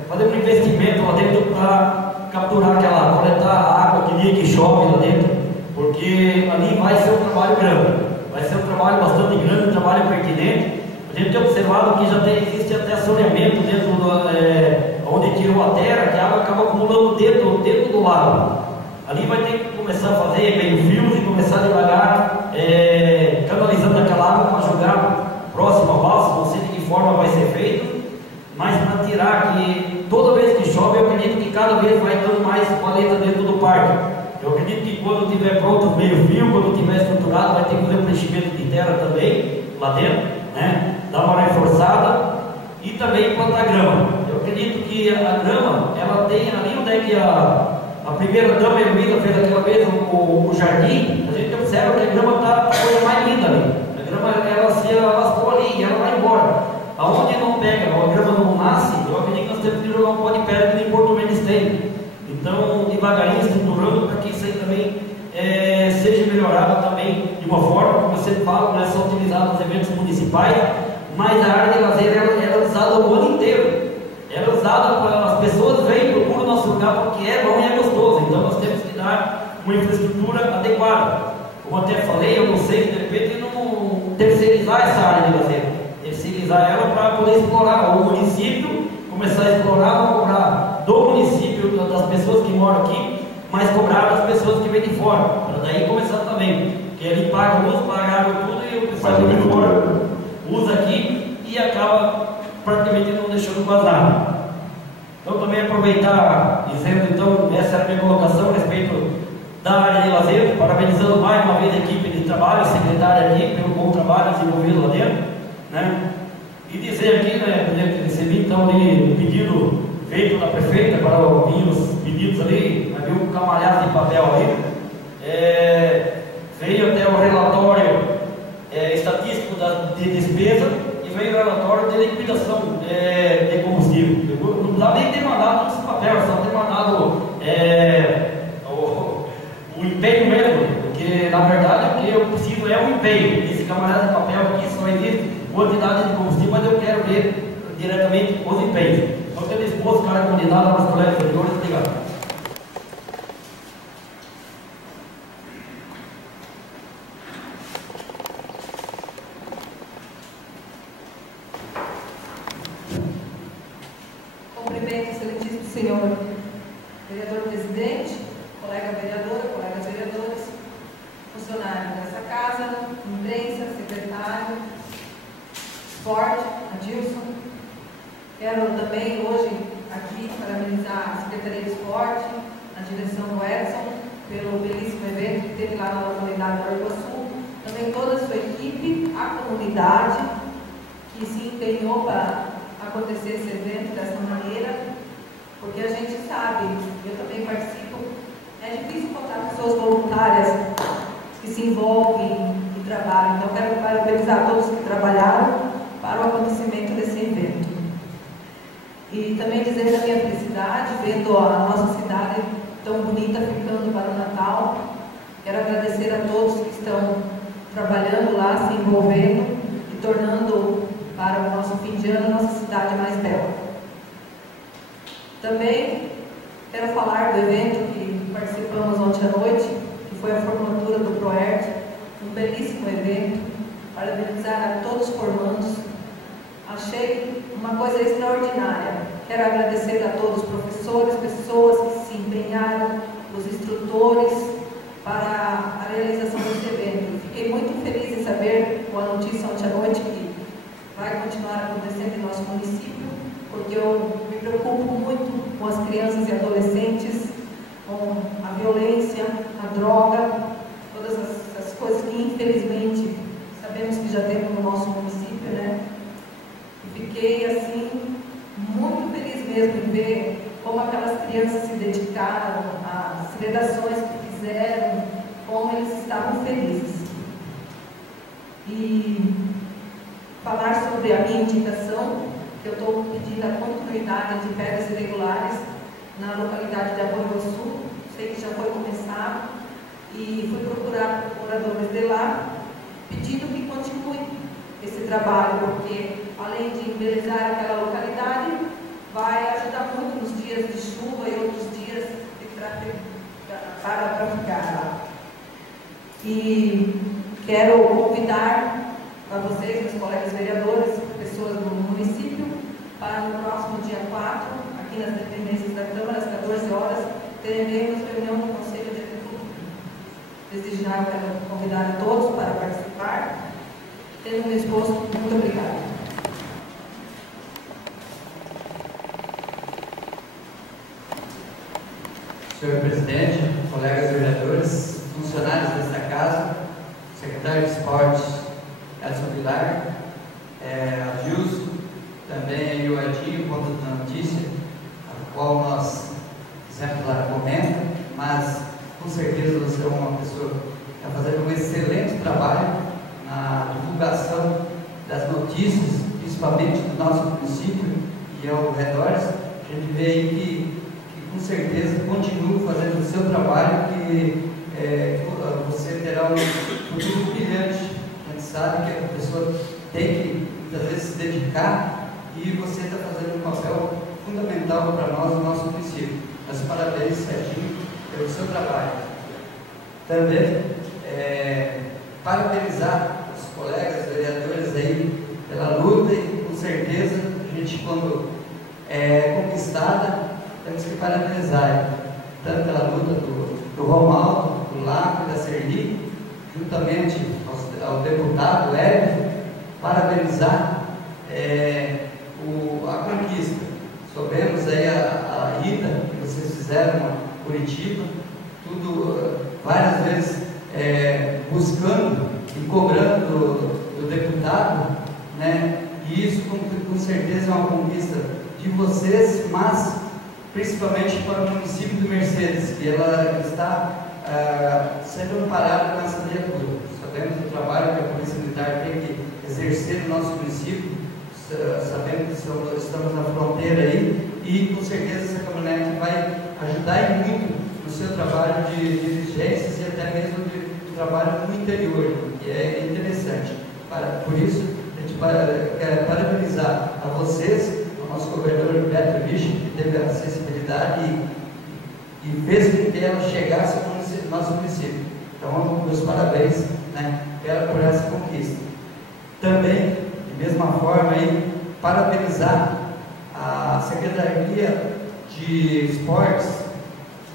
fazer um investimento lá dentro para capturar coletar a água que dia que chove lá dentro, porque ali vai ser um trabalho grande, vai ser um trabalho bastante grande, um trabalho pertinente. A gente tem observado que já existe até assoreamento dentro onde tirou a terra, que a água acaba acumulando dentro do lago. Ali vai ter que começar a fazer meio fios e começar devagar, canalizando aquela água para jogar próximo ao balsa, não sei de que forma vai ser feito, mas para tirar que toda vez que chove, eu acredito que cada vez vai dando mais paleta dentro do parque. Eu acredito que quando estiver pronto o meio fio, quando estiver estruturado, vai ter que fazer um preenchimento de terra também, lá dentro, né? Dar uma reforçada e também plantar grama. Eu acredito que a grama, ela tem ali onde é que a primeira dama Elmira fez aquela vez o jardim, a gente observa que a grama está a coisa mais linda ali. A grama, ela se lascou ali e ela vai embora. Aonde não pega, a grama não nasce, eu acredito que nós temos que jogar um pó de pedra que nem Porto Mendes tem. Então, devagarinho, estruturando para que isso aí também seja melhorado também de uma forma, como você fala, não é só utilizado nos eventos municipais, mas a área de lazer ela é usada o ano inteiro. Ela é usada para as pessoas vêm e procuram o nosso lugar porque é bom e é gostoso. Então, nós temos que dar uma infraestrutura adequada. Como até falei, eu não sei, de repente, não terceirizar essa área de lazer. Terceirizar ela para poder explorar, ou o município começar a explorar, não cobrar do município, das pessoas que moram aqui, mas cobrar das pessoas que vêm de fora, para daí começar também, porque ele paga luz, paga água, tudo, e o pessoal que vem de fora usa aqui e acaba praticamente não deixando quase nada. Então também aproveitar, dizendo então, essa era a minha colocação a respeito da área de lazer, parabenizando mais uma vez a equipe de trabalho, a secretária aqui, pelo bom trabalho desenvolvido lá dentro, né? E dizer aqui, né, presidente, recebi então um pedido feito da prefeita para ouvir os pedidos ali, havia um camalhado de papel ali, veio até o relatório estatístico de despesa e veio o relatório de liquidação de combustível. Eu não precisava nem ter mandado esse papel, só ter mandado o empenho mesmo, porque na verdade o que eu preciso é o empenho. Esse camalhado de papel aqui só existe quantidade de combustível, mas eu quero ver diretamente os empenhos. Então, eu disposto, cara, convidado aos colegas anteriores, obrigado. Cumprimento o excelentíssimo senhor vereador presidente, colega vereadora, colegas vereadores, funcionários dessa casa, imprensa, secretário, esporte, Adilson. Quero também hoje aqui parabenizar a Secretaria de Esporte, a direção do Edson, pelo belíssimo evento que teve lá na localidade do Iguaçu, também toda a sua equipe, a comunidade que se empenhou para acontecer esse evento dessa maneira, porque a gente sabe, eu também participo, é difícil encontrar pessoas voluntárias que se envolvem e trabalham. Então, quero parabenizar todos que trabalharam para o acontecimento desse evento. E também dizer da minha felicidade, vendo a nossa cidade tão bonita ficando para o Natal. Quero agradecer a todos que estão trabalhando lá, se envolvendo e tornando para o nosso fim de ano a nossa cidade mais bela. Também quero falar do evento que participamos ontem à noite, que foi a formatura do ProERT, um belíssimo evento, parabenizar a todos os formandos. Achei uma coisa extraordinária. Quero agradecer a todos os professores, pessoas que se empenharam, os instrutores, para a realização desse evento. Fiquei muito feliz em saber com a notícia ontem à noite que vai continuar acontecendo em nosso município, porque eu me preocupo muito com as crianças e adolescentes, com a violência, a droga, todas as coisas que infelizmente sabemos que já temos no nosso município, né? E fiquei assim muito feliz mesmo em ver como aquelas crianças se dedicaram, às redações que fizeram, como eles estavam felizes. E falar sobre a minha indicação, que eu estou pedindo a continuidade de pedras irregulares na localidade de Arroio do Sul. Sei que já foi começado e fui procurar moradores de lá, pedindo que continue esse trabalho, porque além de embelezar aquela localidade, vai ajudar muito nos dias de chuva e outros dias para ficar lá. E quero convidar a vocês, meus colegas vereadores, pessoas do município, para no próximo dia 4, aqui nas dependências da Câmara, às 14 horas, teremos reunião do Conselho de Agricultura. Desde já eu quero convidar a todos para participar. Tendo me exposto, muito obrigada. Senhor presidente, colegas vereadores, funcionários desta casa, secretário de Esportes, Edson Vilar, a Gilson, também aí o Edinho, conta da notícia, a qual nós fizemos lá comenta, mas com certeza você é uma pessoa que está fazendo um excelente trabalho na divulgação das notícias, principalmente do nosso município e ao redor. A gente vê aí que com certeza continue fazendo o seu trabalho, que você terá um futuro brilhante. A gente sabe que a pessoa tem que muitas vezes se dedicar e você está fazendo um papel fundamental para nós no nosso município. Mas parabéns, Serginho, pelo seu trabalho. Também parabenizar os colegas vereadores aí pela luta e com certeza a gente, quando é conquistada, temos que parabenizar tanto pela luta do Romaldo, do Laco e da Serli, juntamente ao deputado Hélio, parabenizar a conquista. Soubemos aí a ida que vocês fizeram a Curitiba, tudo várias vezes buscando e cobrando do deputado, né? E isso com certeza é uma conquista de vocês, mas principalmente para o município de Mercedes, que ela está sendo amparada com essa viatura. Sabemos do trabalho que a Polícia Militar tem que exercer no nosso município, sabemos que estamos na fronteira aí, e com certeza essa caminhonete vai ajudar muito no seu trabalho de diligências e até mesmo de trabalho no interior, que é interessante. Por isso, a gente quer parabenizar a vocês, ao nosso governador Beto Rich, que teve a sensibilidade e fez com que ela chegasse ao nosso município. Então, meus parabéns, né, por essa conquista. Também, de mesma forma, aí, parabenizar a Secretaria de Esportes.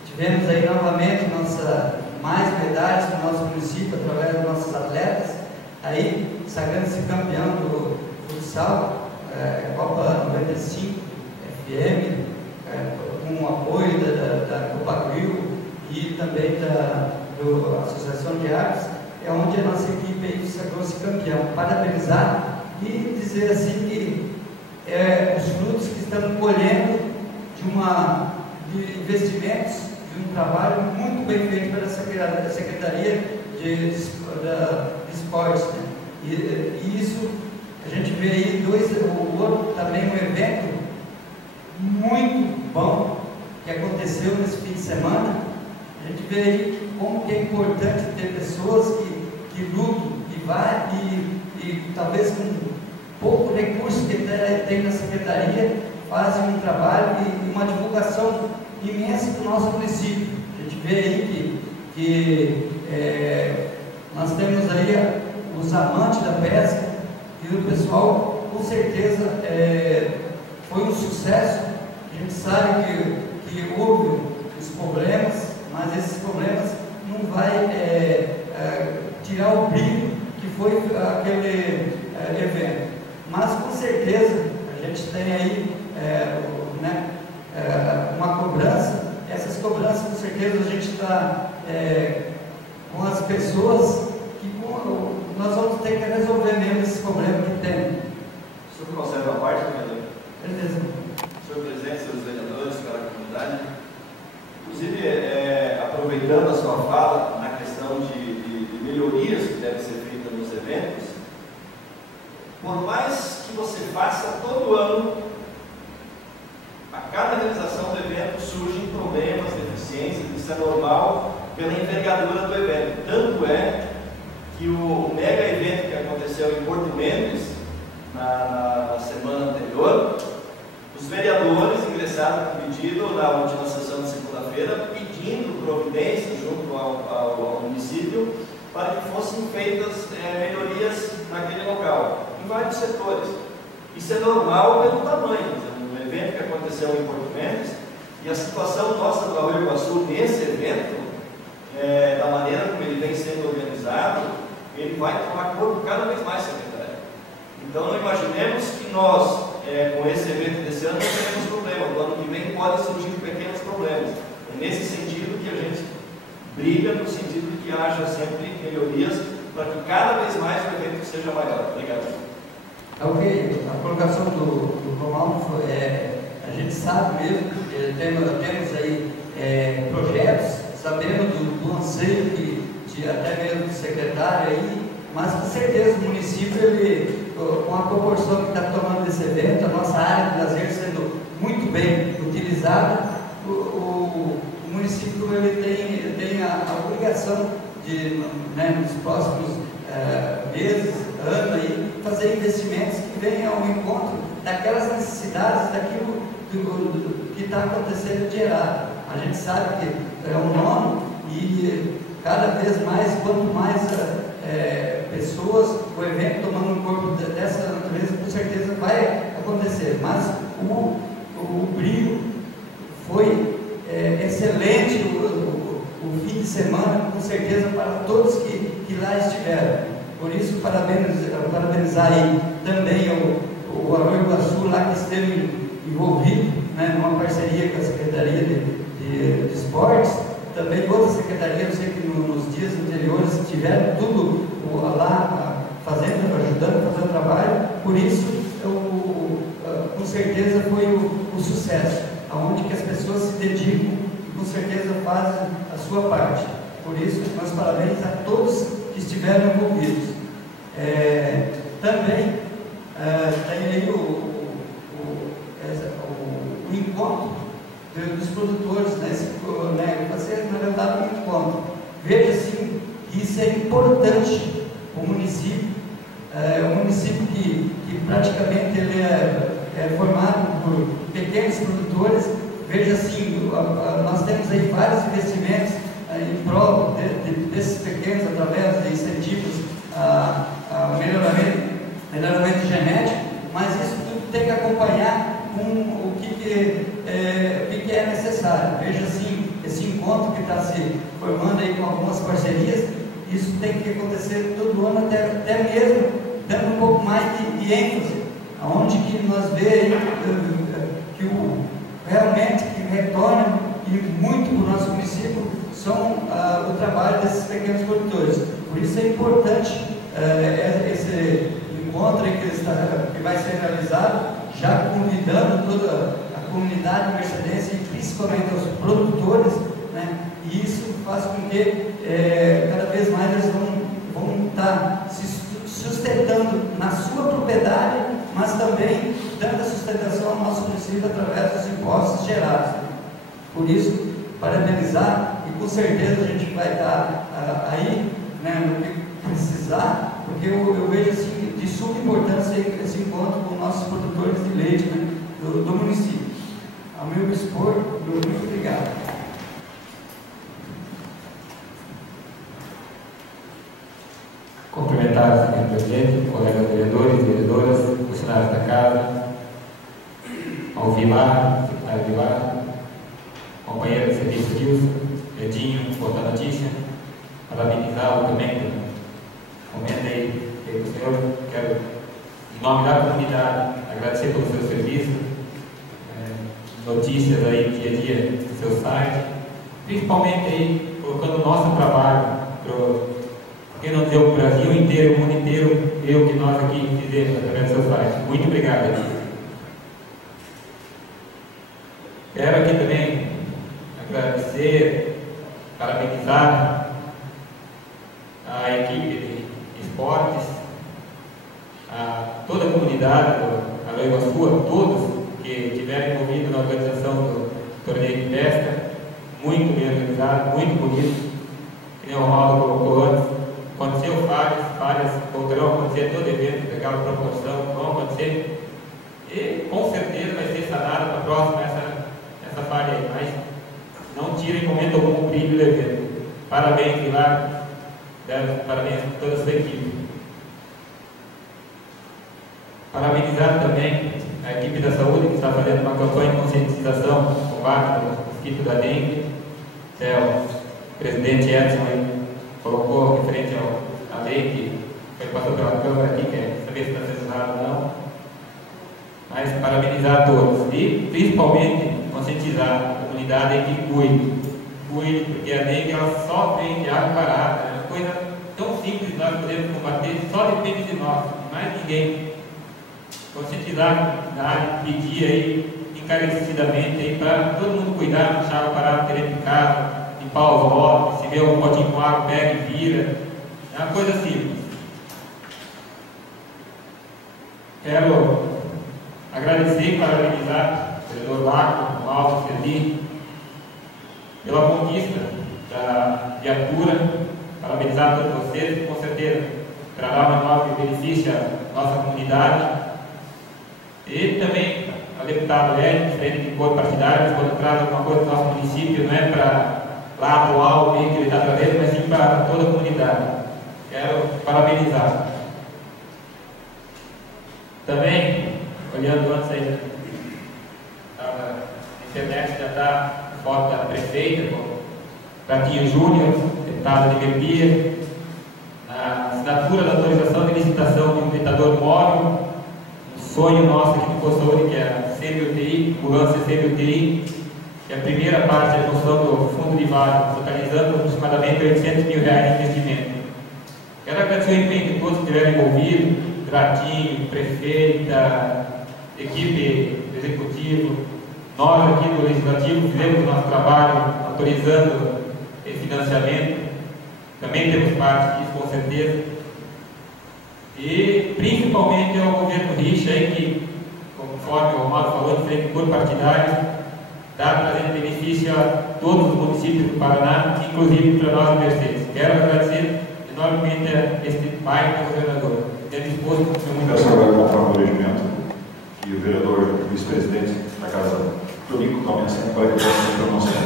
Tivemos aí novamente mais medalhas para o nosso município através dos nossos atletas, aí sagrando-se campeão do futsal, Copa 95 FM, com o apoio da Copa Grill e também da Associação de Artes, é onde a nossa equipe aí sagrou-se campeão. Parabenizar e dizer assim que os frutos que estamos colhendo de investimentos, de um trabalho muito bem feito pela Secretaria de Esportes, né? E isso a gente vê aí o outro também um evento muito bom que aconteceu nesse fim de semana. A gente vê aí como que é importante ter pessoas que lutam e vai e talvez com pouco recurso que tem na Secretaria fazem um trabalho e uma divulgação imensa do nosso município. A gente vê aí que nós temos aí os amantes da pesca e o pessoal, com certeza, foi um sucesso. A gente sabe que houve os problemas, mas esses problemas não vai tirar o brilho que foi aquele evento. Mas com certeza a gente tem aí uma cobrança. Essas cobranças, com certeza, a gente está com as pessoas que nós vamos ter que resolver mesmo esse problema que tem. O senhor conserva a parte, vereador? Beleza. Senhor presidente, senhores vereadores, cara da comunidade, inclusive aproveitando a sua fala na questão de melhorias que devem ser feitas nos eventos, por mais que você faça todo ano, a cada realização do evento surgem problemas, deficiências, isso é normal pela envergadura do evento. Tanto é que o mega evento aconteceu em Porto Mendes na semana anterior. Os vereadores ingressaram com pedido na última sessão de segunda-feira, pedindo providência junto ao município para que fossem feitas melhorias naquele local, em vários setores. Isso é normal pelo tamanho, no evento que aconteceu em Porto Mendes, e a situação nossa do Arroio Iguaçu nesse evento, da maneira como ele vem sendo organizado, ele vai tomar corpo cada vez mais, secretário. Então não imaginemos que nós, com esse evento desse ano, não teremos problema. No ano que vem podem surgir pequenos problemas. É nesse sentido que a gente briga, no sentido de que haja sempre melhorias para que cada vez mais o evento seja maior. Obrigado. Ok, a colocação do Romualdo foi, a gente sabe mesmo que temos aí projetos, sabendo do anseio até mesmo do secretário aí, mas com certeza o município, ele, com a proporção que está tomando esse evento, a nossa área de lazer sendo muito bem utilizada, o município ele tem a obrigação de, nos próximos meses, anos, aí, fazer investimentos que venham ao encontro daquelas necessidades, daquilo que está acontecendo de errado. A gente sabe que é um nome e cada vez mais, quanto mais pessoas, o evento tomando um corpo dessa natureza, com certeza vai acontecer. Mas o brilho foi excelente, o fim de semana, com certeza, para todos que lá estiveram. Por isso, parabenizar aí também o Arroio Iguaçu, lá que esteve envolvido, numa parceria com a Secretaria de Esportes, também outra secretaria, eu sei que nos dias anteriores estiveram tudo lá ajudando a fazer o trabalho. Por isso, com certeza foi o sucesso, aonde que as pessoas se dedicam e com certeza fazem a sua parte. Por isso, meus parabéns a todos que estiveram envolvidos. Também tem aí o encontro dos produtores, você não levava muito conta. Veja assim, isso é importante. O município que praticamente ele é formado por pequenos produtores. Veja assim, nós temos aí vários investimentos em prol desses pequenos, através de incentivos a melhoramento genético, mas isso tudo tem que acompanhar com o que é necessário. Veja assim, esse encontro que está se formando aí com algumas parcerias, isso tem que acontecer todo ano, até mesmo dando um pouco mais de ênfase, aonde que nós vemos que realmente que retorna e muito para o nosso município são o trabalho desses pequenos produtores. Por isso é importante esse encontro que vai ser realizado, já convidando toda a comunidade mercedense e principalmente os produtores, e isso faz com que cada vez mais eles vão estar se sustentando na sua propriedade, mas também dando a sustentação ao nosso município através dos impostos gerados. Por isso, parabenizar, e com certeza a gente vai estar aí, no que precisar, porque eu vejo assim, de suma importância esse encontro com nossos produtores de leite do município. Ao meu dispor, muito obrigado. Cumprimentar o senhor presidente, colegas vereadores, vereadoras, funcionários da casa, ao secretário Vilar, companheiro de serviço Gilson, Edinho, Boa Notícia, parabenizá-lo também pelo momento aí que o senhor, quero, em nome da comunidade, agradecer pelo seu serviço, notícias aí dia a dia do seu site, principalmente aí colocando o nosso trabalho porque não dizer o Brasil inteiro, o mundo inteiro, eu que nós aqui fizemos através do seu site. Muito obrigado, Edinho. Quero aqui também agradecer, parabenizar a equipe de esportes, a toda a comunidade do Arroio Iguaçu, a todos que estiveram envolvidos na organização do torneio de pesca, muito bem organizado, muito bonito. Que o Romualdo colocou antes, aconteceu falhas voltarão a acontecer todo evento. naquela proporção que vão acontecer. E com certeza vai ser sanada para a próxima essa falha aí, mas não tira em momento algum o brilho do evento. Parabéns, Vilar, parabéns a toda a sua equipe. Parabenizar também a equipe da saúde que está fazendo uma campanha de conscientização no combate do mosquito da dengue. Até o presidente Edson aí colocou referente à lei que passou pela Câmara aqui, que é saber se está sendo usado ou não. Mas parabenizar a todos e principalmente conscientizar a comunidade em que cuide, porque a dengue ela só vem de água parada. É uma coisa tão simples nós podemos combater, só depende de nós, de mais ninguém. Conscientizar a comunidade, pedir aí encarecidamente aí para todo mundo cuidar, deixar água parada dentro de casa, limpar os lotes, se vê um potinho com água, pega e vira. É uma coisa simples. Quero agradecer e parabenizar o vereador Marco, o Alves Serdi, pela conquista da viatura. Parabenizar a todos vocês, com certeza trará um enorme benefício à nossa comunidade. E também ao deputado Hélio, diferente de cor partidário, quando traz alguma coisa do nosso município, não é para lá atuar o meio que ele está trazendo, mas sim para toda a comunidade. Quero parabenizar. Também, olhando antes aí, na internet já está a foto da prefeita, com Pratinho Júnior, deputada de Merpia, a assinatura da autorização de licitação de um deitador móvel, um sonho nosso aqui no Posto Saúde, que é a CMUTI, ambulância CMUTI, que é a primeira parte da construção do fundo de vaga, totalizando aproximadamente R$800 mil em investimento. Quero agradecer o empenho de todos que estiveram envolvidos, Pratinho, prefeita, equipe executiva, nós aqui do Legislativo fizemos o nosso trabalho autorizando esse financiamento, também temos parte disso com certeza, e principalmente ao governo Richa aí que, conforme o Romário falou, diferente por partidário, está trazendo benefício a todos os municípios do Paraná, inclusive para nós Mercedes. Quero agradecer enormemente a este pai do governador. Disposto a ser muito peço agora, conforme o regimento, que o vereador vice-presidente da Casa Tonico tome assento para que possa se pronunciar.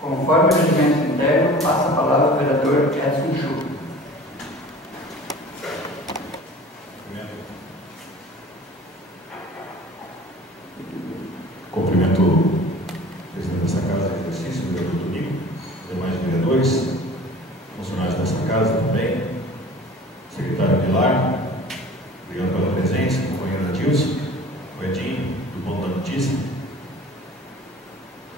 Conforme o regimento interno, passa a palavra ao vereador Edson Júnior. Cumprimento o presidente dessa casa de exercício, o vereador Tonico, demais vereadores, funcionários dessa casa também, secretário Vilar, obrigado pela presença, companheiro Adilson, o Edinho, do Bom da Notícia.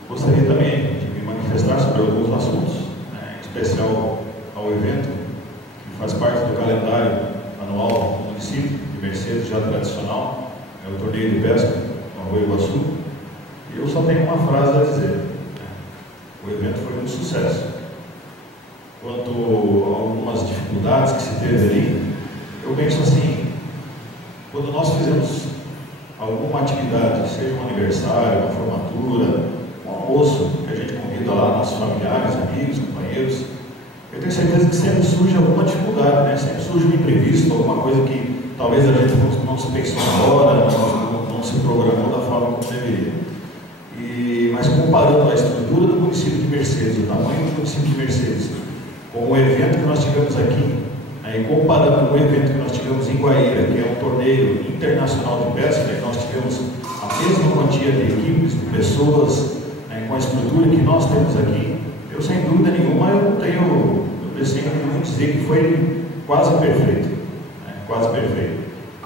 Gostaria também de me manifestar sobre alguns assuntos, em especial ao evento que faz parte do calendário anual do município de Mercedes, já tradicional, é o torneio de pesca no Arroio Iguaçu. E eu só tenho uma frase a dizer: o evento foi um sucesso. Quanto a algumas dificuldades que se teve ali, eu penso assim: quando nós fizemos alguma atividade, seja um aniversário, uma formatura, um almoço, que a gente convida lá nossos familiares, amigos, companheiros, eu tenho certeza que sempre surge alguma dificuldade, né? Sempre surge um imprevisto, alguma coisa que talvez a gente não se pensou na hora, não se programou da forma como deveria. Mas comparando a estrutura do município de Mercedes, o tamanho do município de Mercedes, com o evento que nós tivemos aqui, e comparando com o evento que nós tivemos em Guaíra, que é um torneio internacional de pesca, que nós tivemos a mesma quantia de equipes, de pessoas, com a estrutura que nós temos aqui, eu sem dúvida nenhuma eu tenho que dizer que foi quase perfeito. Quase perfeito.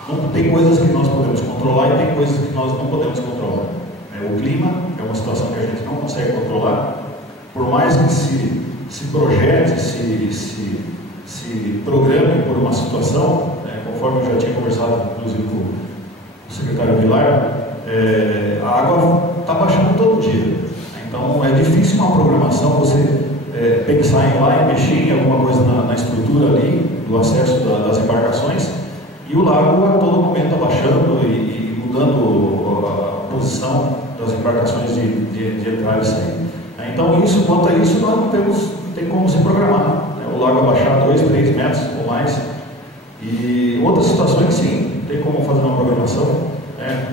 Não, tem coisas que nós podemos controlar e tem coisas que nós não podemos controlar. O clima é uma situação que a gente não consegue controlar, por mais que se projete, se programe por uma situação, conforme eu já tinha conversado inclusive com o secretário Vilar, a água está baixando todo dia. Então é difícil uma programação, você pensar em ir lá e mexer em alguma coisa na estrutura ali, do acesso das embarcações, e o lago a todo momento abaixando e mudando a posição das embarcações. embarcações de entrar e sair. Então, isso, quanto a isso, nós não tem como se programar. O lago abaixar 2, 3 metros ou mais. E outras situações, sim, tem como fazer uma programação.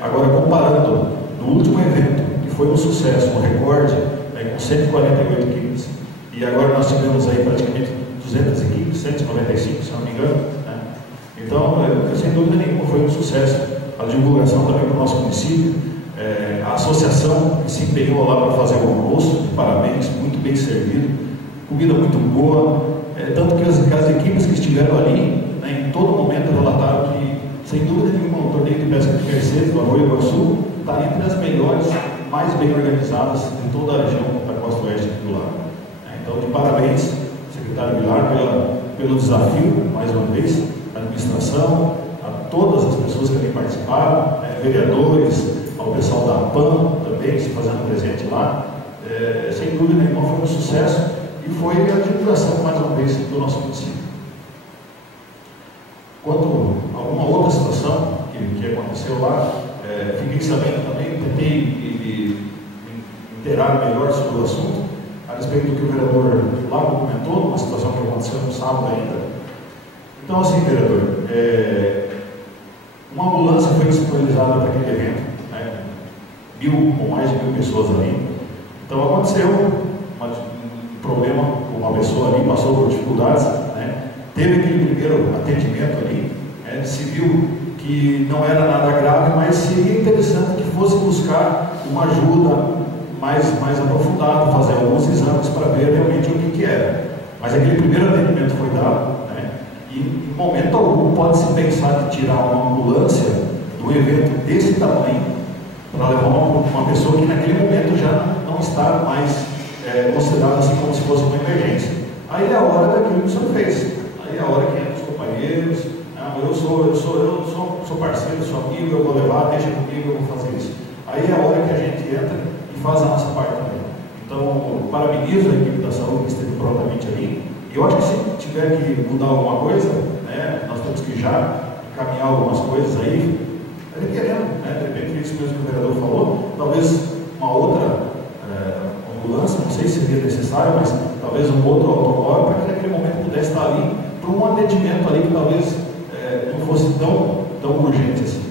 Agora, comparando no último evento, que foi um sucesso, um recorde, com 148 equipes, e agora nós tivemos aí praticamente 200 equipes, 195, se não me engano. Então, sem dúvida nenhuma, foi um sucesso. A divulgação também para o nosso município. A associação que se empenhou lá para fazer o almoço, parabéns, muito bem servido, comida muito boa, tanto que as equipes que estiveram ali, em todo momento relataram que, sem dúvida nenhuma, o torneio de pesca de Mercedes, do Arroio Iguaçu, está entre as melhores, mais bem organizadas de toda a região da costa oeste do lago. Então, de parabéns, secretário Vilar, pelo desafio, mais uma vez, a administração, a todas as pessoas que ali participaram, vereadores, ao pessoal da PAN também se fazendo presente lá. Sem dúvida nenhuma foi um sucesso e foi a divulgação, mais uma vez, do nosso município. Quanto a alguma outra situação que aconteceu lá, fiquei sabendo também, tentei me inteirar melhor sobre o assunto, a respeito do que o vereador Lago comentou, uma situação que aconteceu no sábado ainda. Então, assim, vereador, uma ambulância foi disponibilizada para aquele evento, com mais de 1000 pessoas ali. Então aconteceu um problema com uma pessoa ali, passou por dificuldades, teve aquele primeiro atendimento ali, se viu que não era nada grave, mas seria interessante que fosse buscar uma ajuda mais aprofundada, fazer alguns exames para ver realmente o que era. Mas aquele primeiro atendimento foi dado, e em momento algum pode-se pensar de tirar uma ambulância de um evento desse tamanho para levar uma pessoa que naquele momento já não está mais considerada assim como se fosse uma emergência. Aí é a hora daquilo que o senhor fez. Aí é a hora que entra os companheiros, eu sou parceiro, sou amigo, eu vou levar, deixa comigo, eu vou fazer isso. Aí é a hora que a gente entra e faz a nossa parte também. Então, parabenizo a equipe da saúde que esteve prontamente ali. E eu acho que se tiver que mudar alguma coisa, nós temos que já encaminhar algumas coisas aí, requerendo, de repente, isso mesmo que o vereador falou, talvez uma outra ambulância, não sei se seria necessário, mas talvez um outro automóvel, para que naquele momento pudesse estar ali, para um atendimento ali que talvez não fosse tão urgente assim.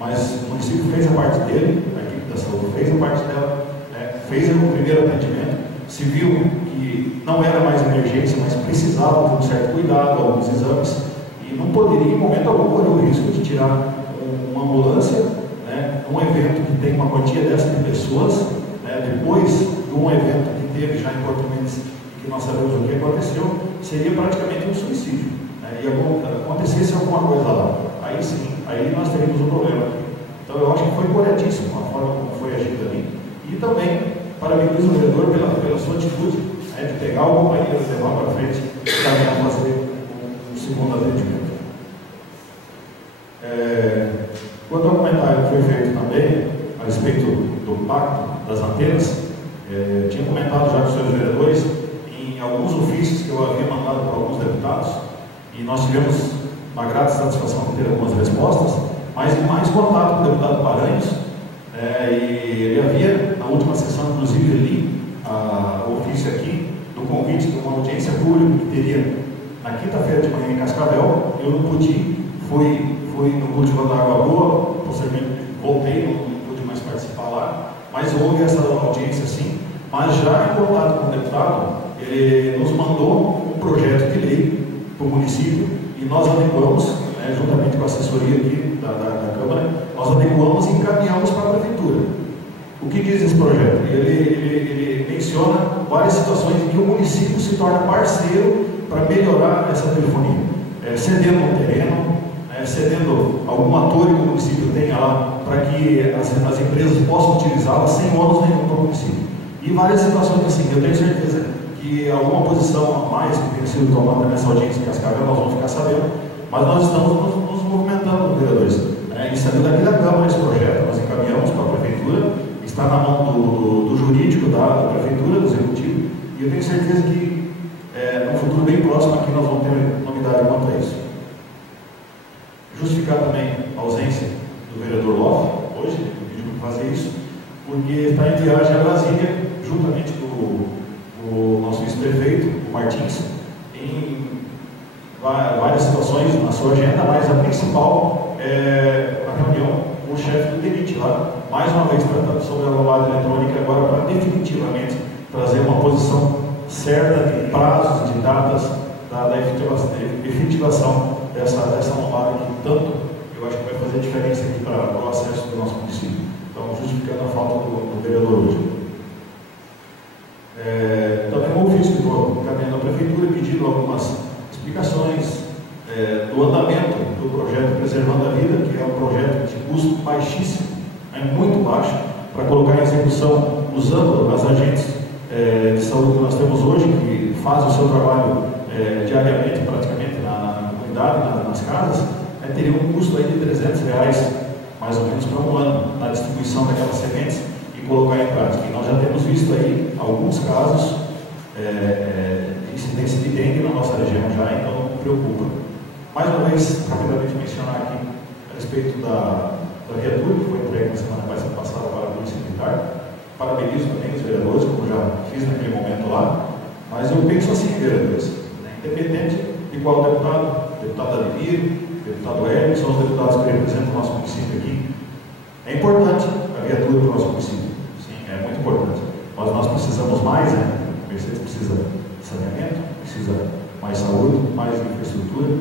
Mas o município fez a parte dele, a equipe da saúde fez a parte dela, fez o primeiro atendimento, se viu que não era mais emergência, mas precisava de um certo cuidado, alguns exames, e não poderia, em momento algum, correr o risco de tirar uma ambulância, num evento que tem uma quantia dessa de pessoas, depois de um evento que teve já em Porto Mendes, que nós sabemos o que aconteceu, seria praticamente um suicídio. E acontecesse alguma coisa lá, aí sim, aí nós teríamos um problema. Então eu acho que foi corretíssimo a forma como foi agido ali. E também parabenizo o vereador pela sua atitude, de pegar o companheiro, levar para frente e também fazer um segundo atendimento. Quanto ao comentário que foi feito também a respeito do pacto das antenas, tinha comentado já com os senhores vereadores em alguns ofícios que eu havia mandado para alguns deputados, e nós tivemos uma grata satisfação de ter algumas respostas, mas em mais contato com o deputado Paranhos, e ele havia, na última sessão, inclusive, li o ofício aqui do convite de uma audiência pública que teria na quinta-feira de manhã em Cascavel. Eu não pude, fui no cultivo da Água Boa, posteriormente voltei, não pude mais participar lá, mas houve essa audiência sim. Mas já em contato com o deputado, ele nos mandou um projeto de lei para o município e nós adequamos, juntamente com a assessoria aqui da Câmara, nós adequamos e encaminhamos para a Prefeitura. O que diz esse projeto? Ele menciona várias situações em que o município se torna parceiro para melhorar essa telefonia, cedendo um terreno, cedendo alguma torre que o município tenha lá para que as empresas possam utilizá-la sem ônus nenhum para o município. E várias situações assim. Eu tenho certeza que alguma posição a mais que tenha sido tomada nessa audiência em Cascavel nós vamos ficar sabendo, mas nós estamos nos movimentando, vereadores. E saiu daqui da Câmara esse projeto, nós encaminhamos para a Prefeitura, está na mão do jurídico da Prefeitura, do Executivo, e eu tenho certeza que no futuro bem próximo aqui nós vamos ter novidade quanto a isso. Justificar também a ausência do vereador Loff, hoje, eu pedi para fazer isso, porque está em viagem a Brasília, juntamente com o nosso vice-prefeito, o Martins, em várias situações na sua agenda, mas a principal é a reunião com o chefe do DENIT lá, mais uma vez tratando sobre a lombada eletrônica, agora para definitivamente trazer uma posição certa de prazos, de datas da efetivação dessa lombada que tanto eu acho que vai fazer diferença aqui para o acesso do nosso município. Então, justificando a falta do vereador hoje. Também o ofício que estou encaminhando à prefeitura pedindo algumas explicações do andamento do projeto Preservando a Vida, que é um projeto de custo baixíssimo, muito baixo, para colocar em execução usando as agentes de saúde que nós temos hoje, que fazem o seu trabalho diariamente, praticamente, na comunidade, nas casas, teria um custo aí de R$300, mais ou menos, para um ano, na distribuição daquelas sementes e colocar em prática. E nós já temos visto aí alguns casos de incidência de dengue na nossa região já, então não preocupa. Mais uma vez, rapidamente mencionar aqui a respeito da viatura que foi entregue na semana passada para a Polícia Militar. Parabenizo também os vereadores, como já fiz naquele momento lá, mas eu penso assim, vereadores, independente de qual deputado Ademir, deputado Hélio, são os deputados que representam o nosso município aqui. É importante a viatura para o nosso município, sim, é muito importante, mas nós precisamos mais, né? A Mercedes precisa de saneamento, precisa mais saúde, mais infraestrutura,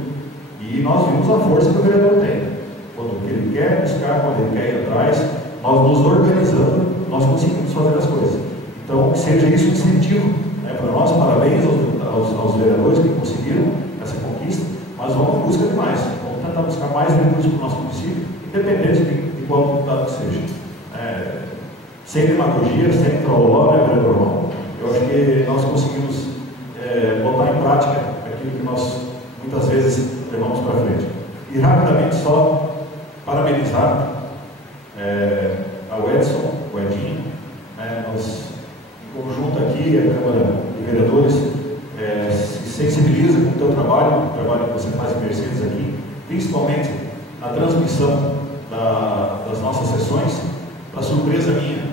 e nós vimos a força que o vereador tem. Quando ele quer buscar, quando ele quer ir atrás, nós nos organizando, nós conseguimos fazer as coisas. Então, que seja isso um incentivo, né, para nós. Parabéns aos vereadores que conseguiram essa conquista, mas vamos em busca de mais. Vamos tentar buscar mais recursos para o nosso município, independente de qual deputado que seja. Sem demagogia, sem trolló, né, vereador João? Eu acho que nós conseguimos botar em prática aquilo que nós muitas vezes levamos para frente. E rapidamente só parabenizar ao Edson, o Edinho, nós em conjunto aqui, a Câmara de Vereadores se sensibiliza com o teu trabalho, o trabalho que você faz em Mercedes aqui, principalmente na transmissão das nossas sessões. Para surpresa minha,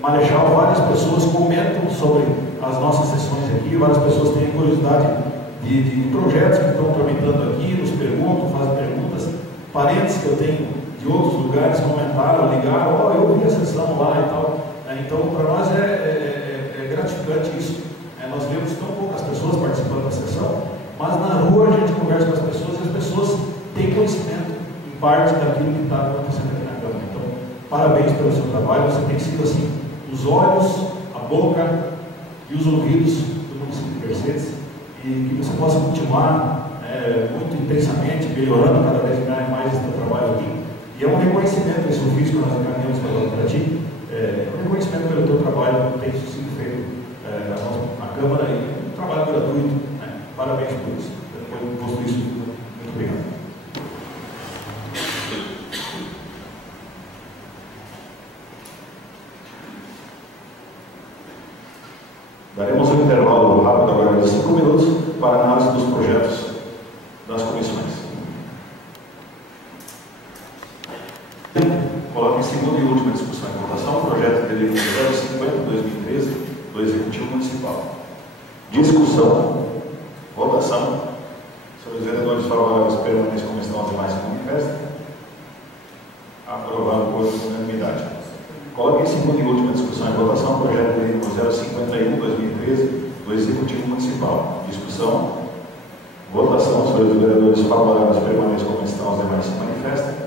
Marechal, várias pessoas comentam sobre as nossas sessões aqui, várias pessoas têm curiosidade de projetos que estão tramitando aqui, nos perguntam, fazem perguntas. Parentes que eu tenho de outros lugares comentaram, ligaram, eu vi a sessão lá e tal. Então, para nós é gratificante isso. Nós vemos tão poucas pessoas participando da sessão, mas na rua a gente conversa com as pessoas e as pessoas têm conhecimento em parte daquilo que está acontecendo aqui na Câmara. Então, parabéns pelo seu trabalho. Você tem sido assim, os olhos, a boca e os ouvidos do município de Mercedes, e que você possa continuar muito intensamente, melhorando cada vez mais esse trabalho aqui. E é um reconhecimento esse ofício que nós encaminhamos para ti, é um reconhecimento pelo teu trabalho que tem sido feito na Câmara, e um trabalho gratuito. Parabéns por isso. Depois de posto isso, muito obrigado. Daremos um intervalo rápido agora de 5 minutos para análise dos projetos das comissões. Coloco em segunda e última discussão e votação o projeto de lei 050/2013 do Executivo Municipal. Discussão, votação. Senhores vereadores favoráveis permanecem como estão, as demais se manifestam. Aprovado por unanimidade. Coloque em segunda e última discussão e votação o projeto de lei 051/2013 do Executivo Municipal. Discussão, votação. Senhores vereadores favoráveis permanecem como estão, as demais se manifestam.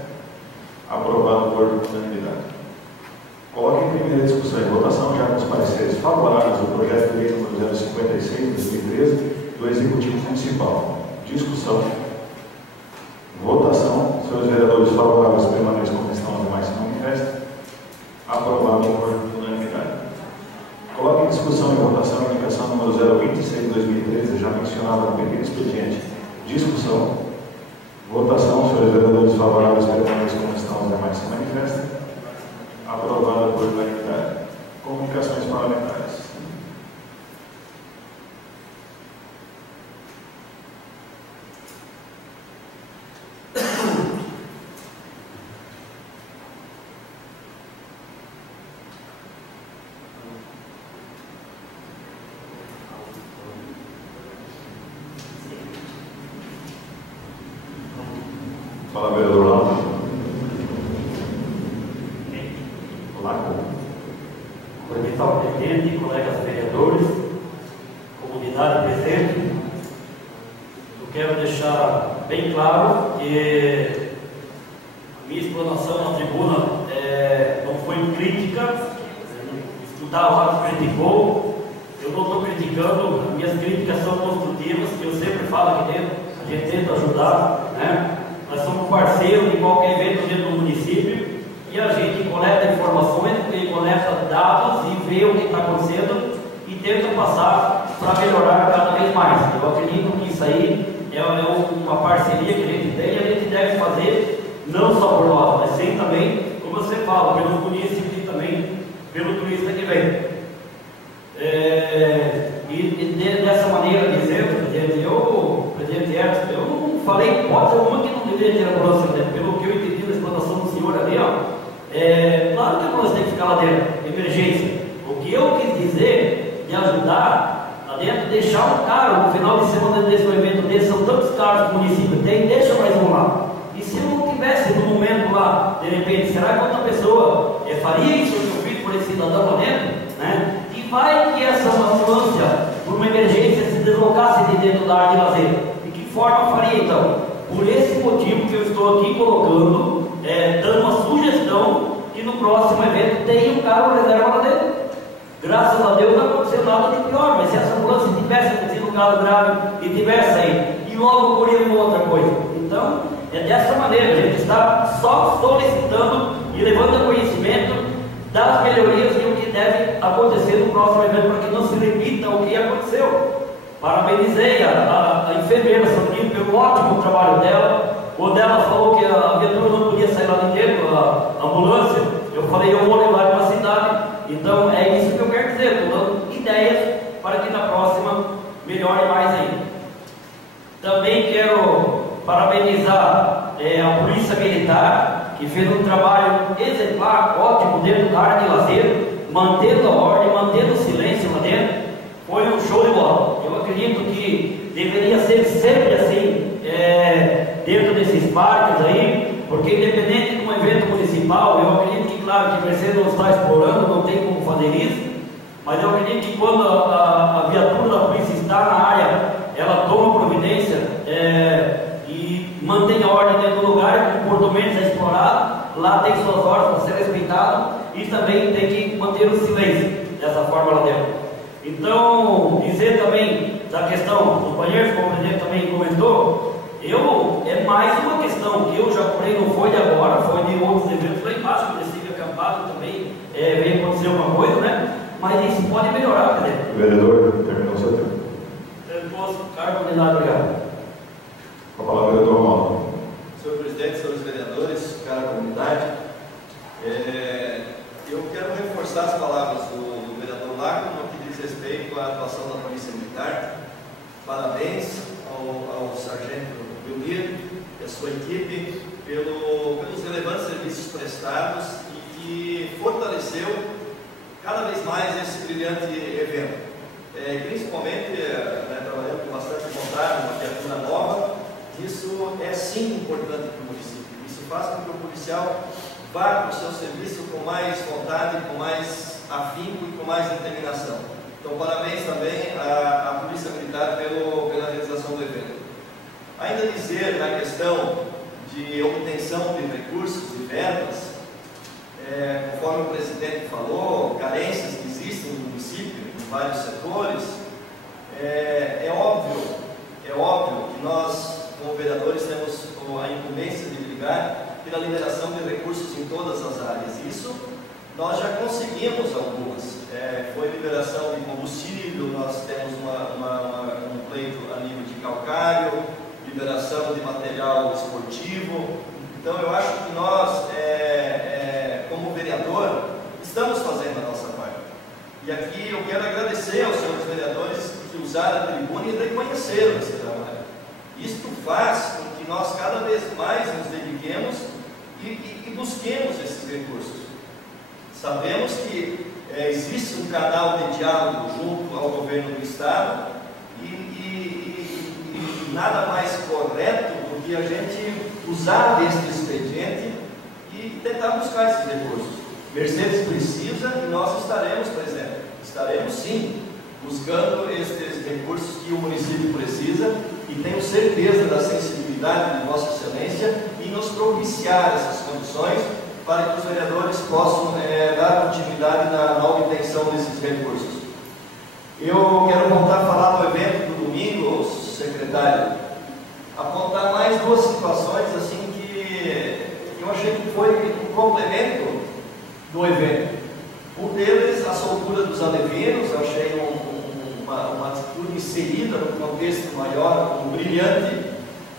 Aprovado por unanimidade. Coloque em primeira discussão e votação, já com os pareceres favoráveis, o projeto de lei número 056/2013 do Executivo Municipal. Discussão, votação. Senhores vereadores favoráveis permanecem como estão, as demais se manifestam. Aprovado por unanimidade. Coloque em discussão e votação a indicação número 026/2013, já mencionada no pequeno expediente. Discussão, votação. Senhores vereadores favoráveis permanecem como estão, os demais se manifestam. Aprovada por unanimidade. Comunicações parlamentares. Fala, vereador Laco. Laco. Cumprimentar o presidente, colegas vereadores, comunidade presente. Eu quero deixar bem claro que a minha explanação na tribuna não foi crítica. Estudar lá criticou. Eu não estou criticando, as minhas críticas são construtivas, que eu sempre falo aqui dentro, a gente tenta ajudar, né? Nós somos parceiros de qualquer evento dentro do município e a gente coleta informações, coleta dados e vê o que está acontecendo e tenta passar para melhorar cada vez mais. Eu acredito que isso aí é uma parceria que a gente tem e a gente deve fazer não só por nós, mas sim também, como você fala, pelos municípios e também pelo turista que vem. E dessa maneira, dizendo, presidente Edson, eu não falei hipótese alguma que não deveria ter ambulância dentro. Pelo que eu entendi da explanação do senhor ali, claro que a ambulância tem que ficar lá dentro, emergência. O que eu quis dizer de ajudar lá dentro, deixar um carro no final de semana desse evento desse, são tantos carros que o município tem, deixa mais um lá. E se eu não tivesse no momento lá, de repente, será que outra pessoa faria isso que eu fiz por esse cidadão lá dentro? Né? E vai que essa ambulância, por uma emergência, se deslocasse de dentro da área de lazer. De que forma faria então? Por esse motivo que eu estou aqui colocando, dando uma sugestão que no próximo evento tenha um carro reserva lá dentro. Graças a Deus não aconteceu nada de pior, mas se essa ambulância tivesse acontecido um caso grave e tivesse aí, e logo ocorria uma outra coisa. Então, é dessa maneira, a gente está só solicitando e levando a conhecimento das melhorias e o que deve acontecer no próximo evento, para que não se repita o que aconteceu. Parabenizei a enfermeira Sandrine pelo ótimo trabalho dela. Quando ela falou que a viatura não podia sair lá de dentro, a ambulância, eu falei, eu vou levar para a cidade. Então é isso que eu quero dizer, estou dando ideias para que na próxima melhore mais ainda. Também quero parabenizar a Polícia Militar, que fez um trabalho exemplar, ótimo dentro da área de lazer, mantendo a ordem, mantendo o silêncio lá dentro. Foi um show de bola. Eu acredito que deveria ser sempre assim, dentro desses parques aí, porque independente de um evento municipal, eu acredito que, claro, que Mercedes não está explorando, não tem como fazer isso, mas eu acredito que quando a viatura da polícia está na área, ela toma providência e mantém a ordem dentro do lugar, o comportamento é explorado, lá tem suas ordens para ser respeitado e também tem que manter o silêncio dessa forma lá dentro. Então, dizer também da questão dos banheiros, como o presidente também comentou, é mais uma questão que eu já porém não foi de agora, foi de outros eventos lá embaixo, que eu estive acampado também, veio acontecer uma coisa, né? Mas isso pode melhorar, presidente. Vereador, terminou seu tempo. Eu posso ficar combinado, obrigado. Com a palavra, vereador Romualdo. Senhor presidente, senhores vereadores, cara comunidade, eu quero reforçar as palavras do vereador Laco no que diz respeito à atuação da Polícia Militar. Parabéns ao sargento Belmiro e a sua equipe pelos relevantes serviços prestados e que fortaleceu cada vez mais esse brilhante evento. Principalmente trabalhando com bastante vontade, uma viatura nova. Isso é sim importante para o município. Isso faz com que o policial vá para o seu serviço com mais vontade, com mais afinco e com mais determinação. Então, parabéns também à Polícia Militar pela realização do evento. Ainda dizer na questão de obtenção de recursos e verbas, conforme o presidente falou, carências que existem no município, em vários setores, é óbvio que nós, como vereadores, temos a incumbência de brigar pela liberação de recursos em todas as áreas. Isso nós já conseguimos algumas. Foi liberação de combustível, nós temos um pleito a nível de calcário, liberação de material esportivo. Então eu acho que nós, como vereador, estamos fazendo a nossa parte. E aqui eu quero agradecer aos senhores vereadores que usaram a tribuna e reconheceram esse trabalho. Isto faz com que nós cada vez mais nos dediquemos e busquemos esses recursos. Sabemos que existe um canal de diálogo junto ao governo do Estado e nada mais correto do que a gente usar deste expediente e tentar buscar esses recursos. Mercedes precisa e nós estaremos presentes. Estaremos sim buscando estes recursos que o município precisa e tenho certeza da sensibilidade de Vossa Excelência em nos propiciar essas condições para que os vereadores possam dar continuidade na obtenção desses recursos. Eu quero voltar a falar do evento do domingo, secretário, apontar mais duas situações assim que eu achei que foi um complemento do evento. Um deles, a soltura dos alevinos, eu achei uma atitude inserida no contexto maior, brilhante,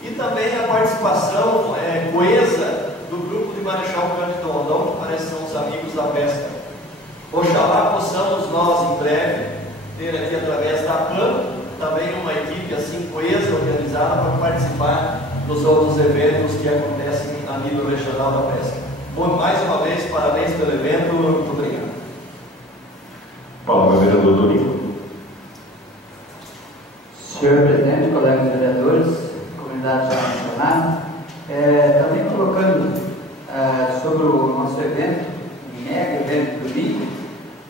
e também a participação coesa do grupo de Marechal Cândido Rondon, que parece que são os amigos da pesca. Oxalá possamos nós, em breve, ter aqui através da PAN, também uma equipe assim coesa, organizada, para participar dos outros eventos que acontecem a nível regional da pesca. Bom, mais uma vez, parabéns pelo evento, muito obrigado. Palavra, vereador Dorico. Senhor presidente, colegas vereadores, comunidade já mencionada, também colocando sobre o nosso evento, mega evento do domingo,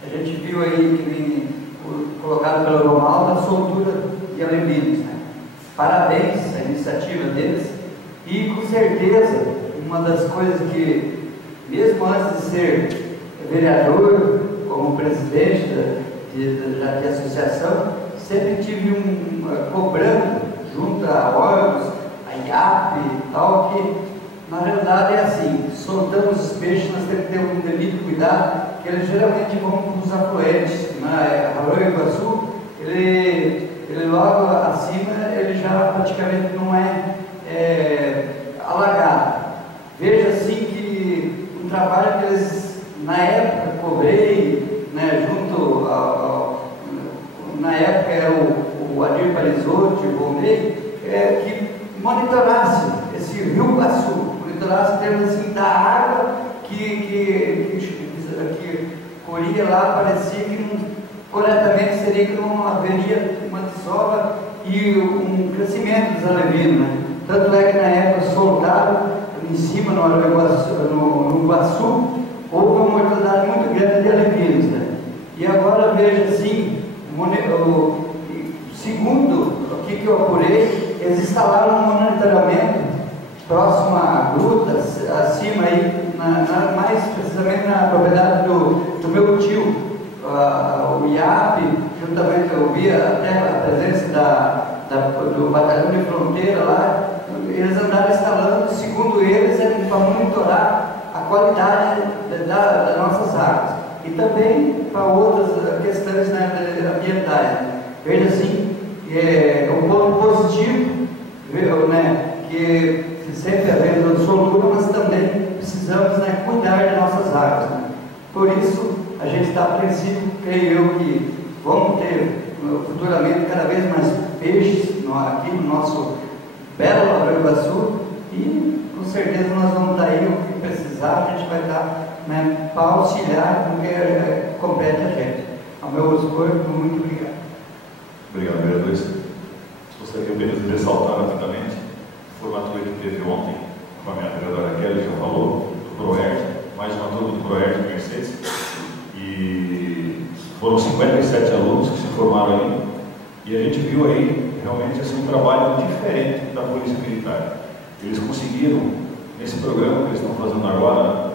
a gente viu aí que vem colocado pelo Romualdo a soltura de alevinos, né? Parabéns à iniciativa deles e com certeza uma das coisas que, mesmo antes de ser vereador, como presidente da associação, sempre tive cobrando junto a órgãos, a IAP e tal, que na realidade é assim, soltamos os peixes, nós temos que ter um devido cuidado, que eles geralmente vão para os afluentes. Na Arroio Iguaçu, ele logo acima, ele já praticamente não é alagado. Veja assim que um trabalho que eles, na época, cobrei, né, junto na época era o Adir Parisotti, o Bomei, que monitorasse esse Rio Iguaçu, monitorasse em termos assim, da água que corria lá, parecia que corretamente seria que não haveria uma desova e um crescimento dos alevinos, né? Tanto é que na época soltaram em cima no Iguaçu, houve uma mortalidade muito grande de alevinos, né? E agora veja assim, segundo o que eu apurei, eles instalaram um monitoramento próximo à gruta, acima aí, mais precisamente na propriedade do meu tio, o IAP, juntamente eu vi até a presença do batalhão de fronteira lá, eles andaram instalando, segundo eles, para monitorar a qualidade das nossas águas e também para outras questões, né, ambientais. Veja assim, um ponto positivo, né, que sempre havendo soltura, mas também precisamos, né, cuidar de nossas águas, né? Por isso, a gente está apreensivo, creio eu, que vamos ter futuramente cada vez mais peixes aqui no nosso belo Arroio Iguaçu e com certeza nós vamos estar aí o que precisar, a gente vai estar, né, para auxiliar com o que compete a gente. Ao meu dispor, muito obrigado. Obrigado, vereadores. Gostaria apenas de ressaltar rapidamente a formatura que teve ontem, com a minha vereadora Kelly já falou, do PROERD, mais uma turma do PROERD de Mercedes, e foram 57 alunos que se formaram ali, e a gente viu aí realmente assim, um trabalho diferente da Polícia Militar. Eles conseguiram, nesse programa que eles estão fazendo agora,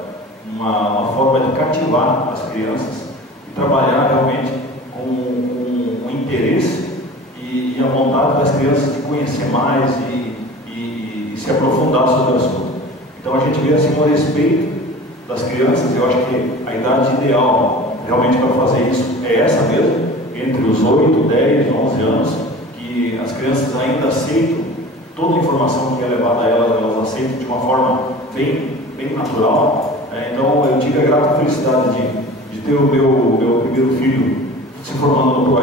uma forma de cativar as crianças e trabalhar realmente com um interesse e a vontade das crianças de conhecer mais e se aprofundar sobre o assunto. Então a gente vê assim o respeito das crianças. Eu acho que a idade ideal realmente para fazer isso é essa mesmo, entre os 8, 10, 11 anos, que as crianças ainda aceitam toda a informação que é levada a elas, elas aceitam de uma forma bem natural. Então eu tive a grata felicidade de ter o meu primeiro filho se formando no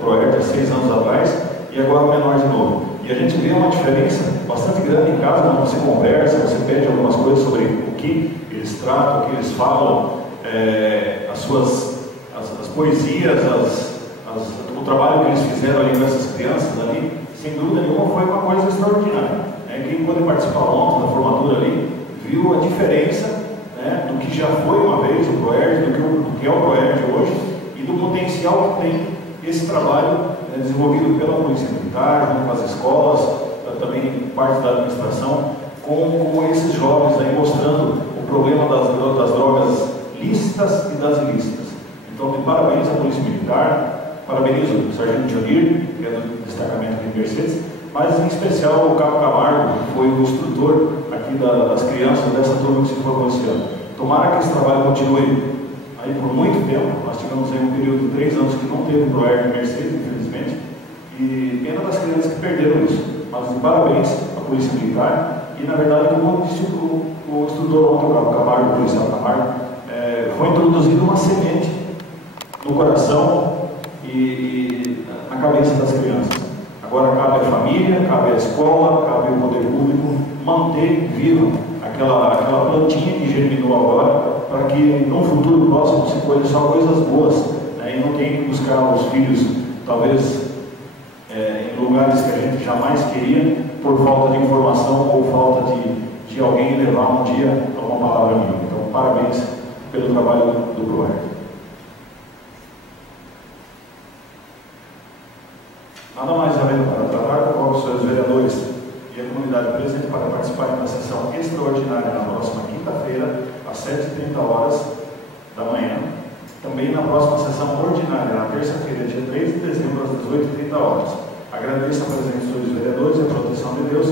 PROERD há 6 anos atrás, e agora o menor de novo. E a gente vê uma diferença bastante grande em casa, quando você conversa, você pede algumas coisas sobre o que eles tratam, o que eles falam, as poesias, o trabalho que eles fizeram ali com essas crianças ali, sem dúvida nenhuma foi uma coisa extraordinária. Quem pôde participar ontem da formatura ali, viu a diferença, né, do que já foi uma vez o ProERD, do que é o ProERD hoje, e do potencial que tem esse trabalho, né, desenvolvido pela Polícia Militar, junto com as escolas, também parte da administração, com esses jovens aí mostrando o problema das drogas lícitas e das ilícitas. Então, de parabéns à Polícia Militar, parabenizo o Sargento Dionir, que é do destacamento de Mercedes, mas em especial o Cabo Camargo, que foi o instrutor aqui das crianças dessa turma que se formou esse ano. Tomara que esse trabalho continue aí por muito tempo. Nós tivemos aí um período de 3 anos que não teve ProERD de Mercedes, infelizmente, e pena das crianças que perderam isso. Mas parabéns à Polícia Militar, e na verdade, como disse o instrutor ontem, o Cabo Camargo, o policial Camargo, foi introduzida uma semente no coração e na cabeça das crianças. Agora cabe à família, cabe à escola, cabe ao poder público manter viva aquela plantinha que germinou agora, para que no futuro próximo se colhe só coisas boas, né, e não tenha que buscar os filhos, talvez, em lugares que a gente jamais queria, por falta de informação ou falta de alguém levar um dia uma palavra minha. Então, parabéns pelo trabalho do ProERD. Nada mais havendo para tratar, convoco os senhores vereadores e a comunidade presente para participarem da sessão extraordinária na próxima quinta-feira, às 7h30 da manhã. Também na próxima sessão ordinária, na terça-feira, dia 3 de dezembro, às 18h30. Agradeço a presença dos senhores vereadores e a proteção de Deus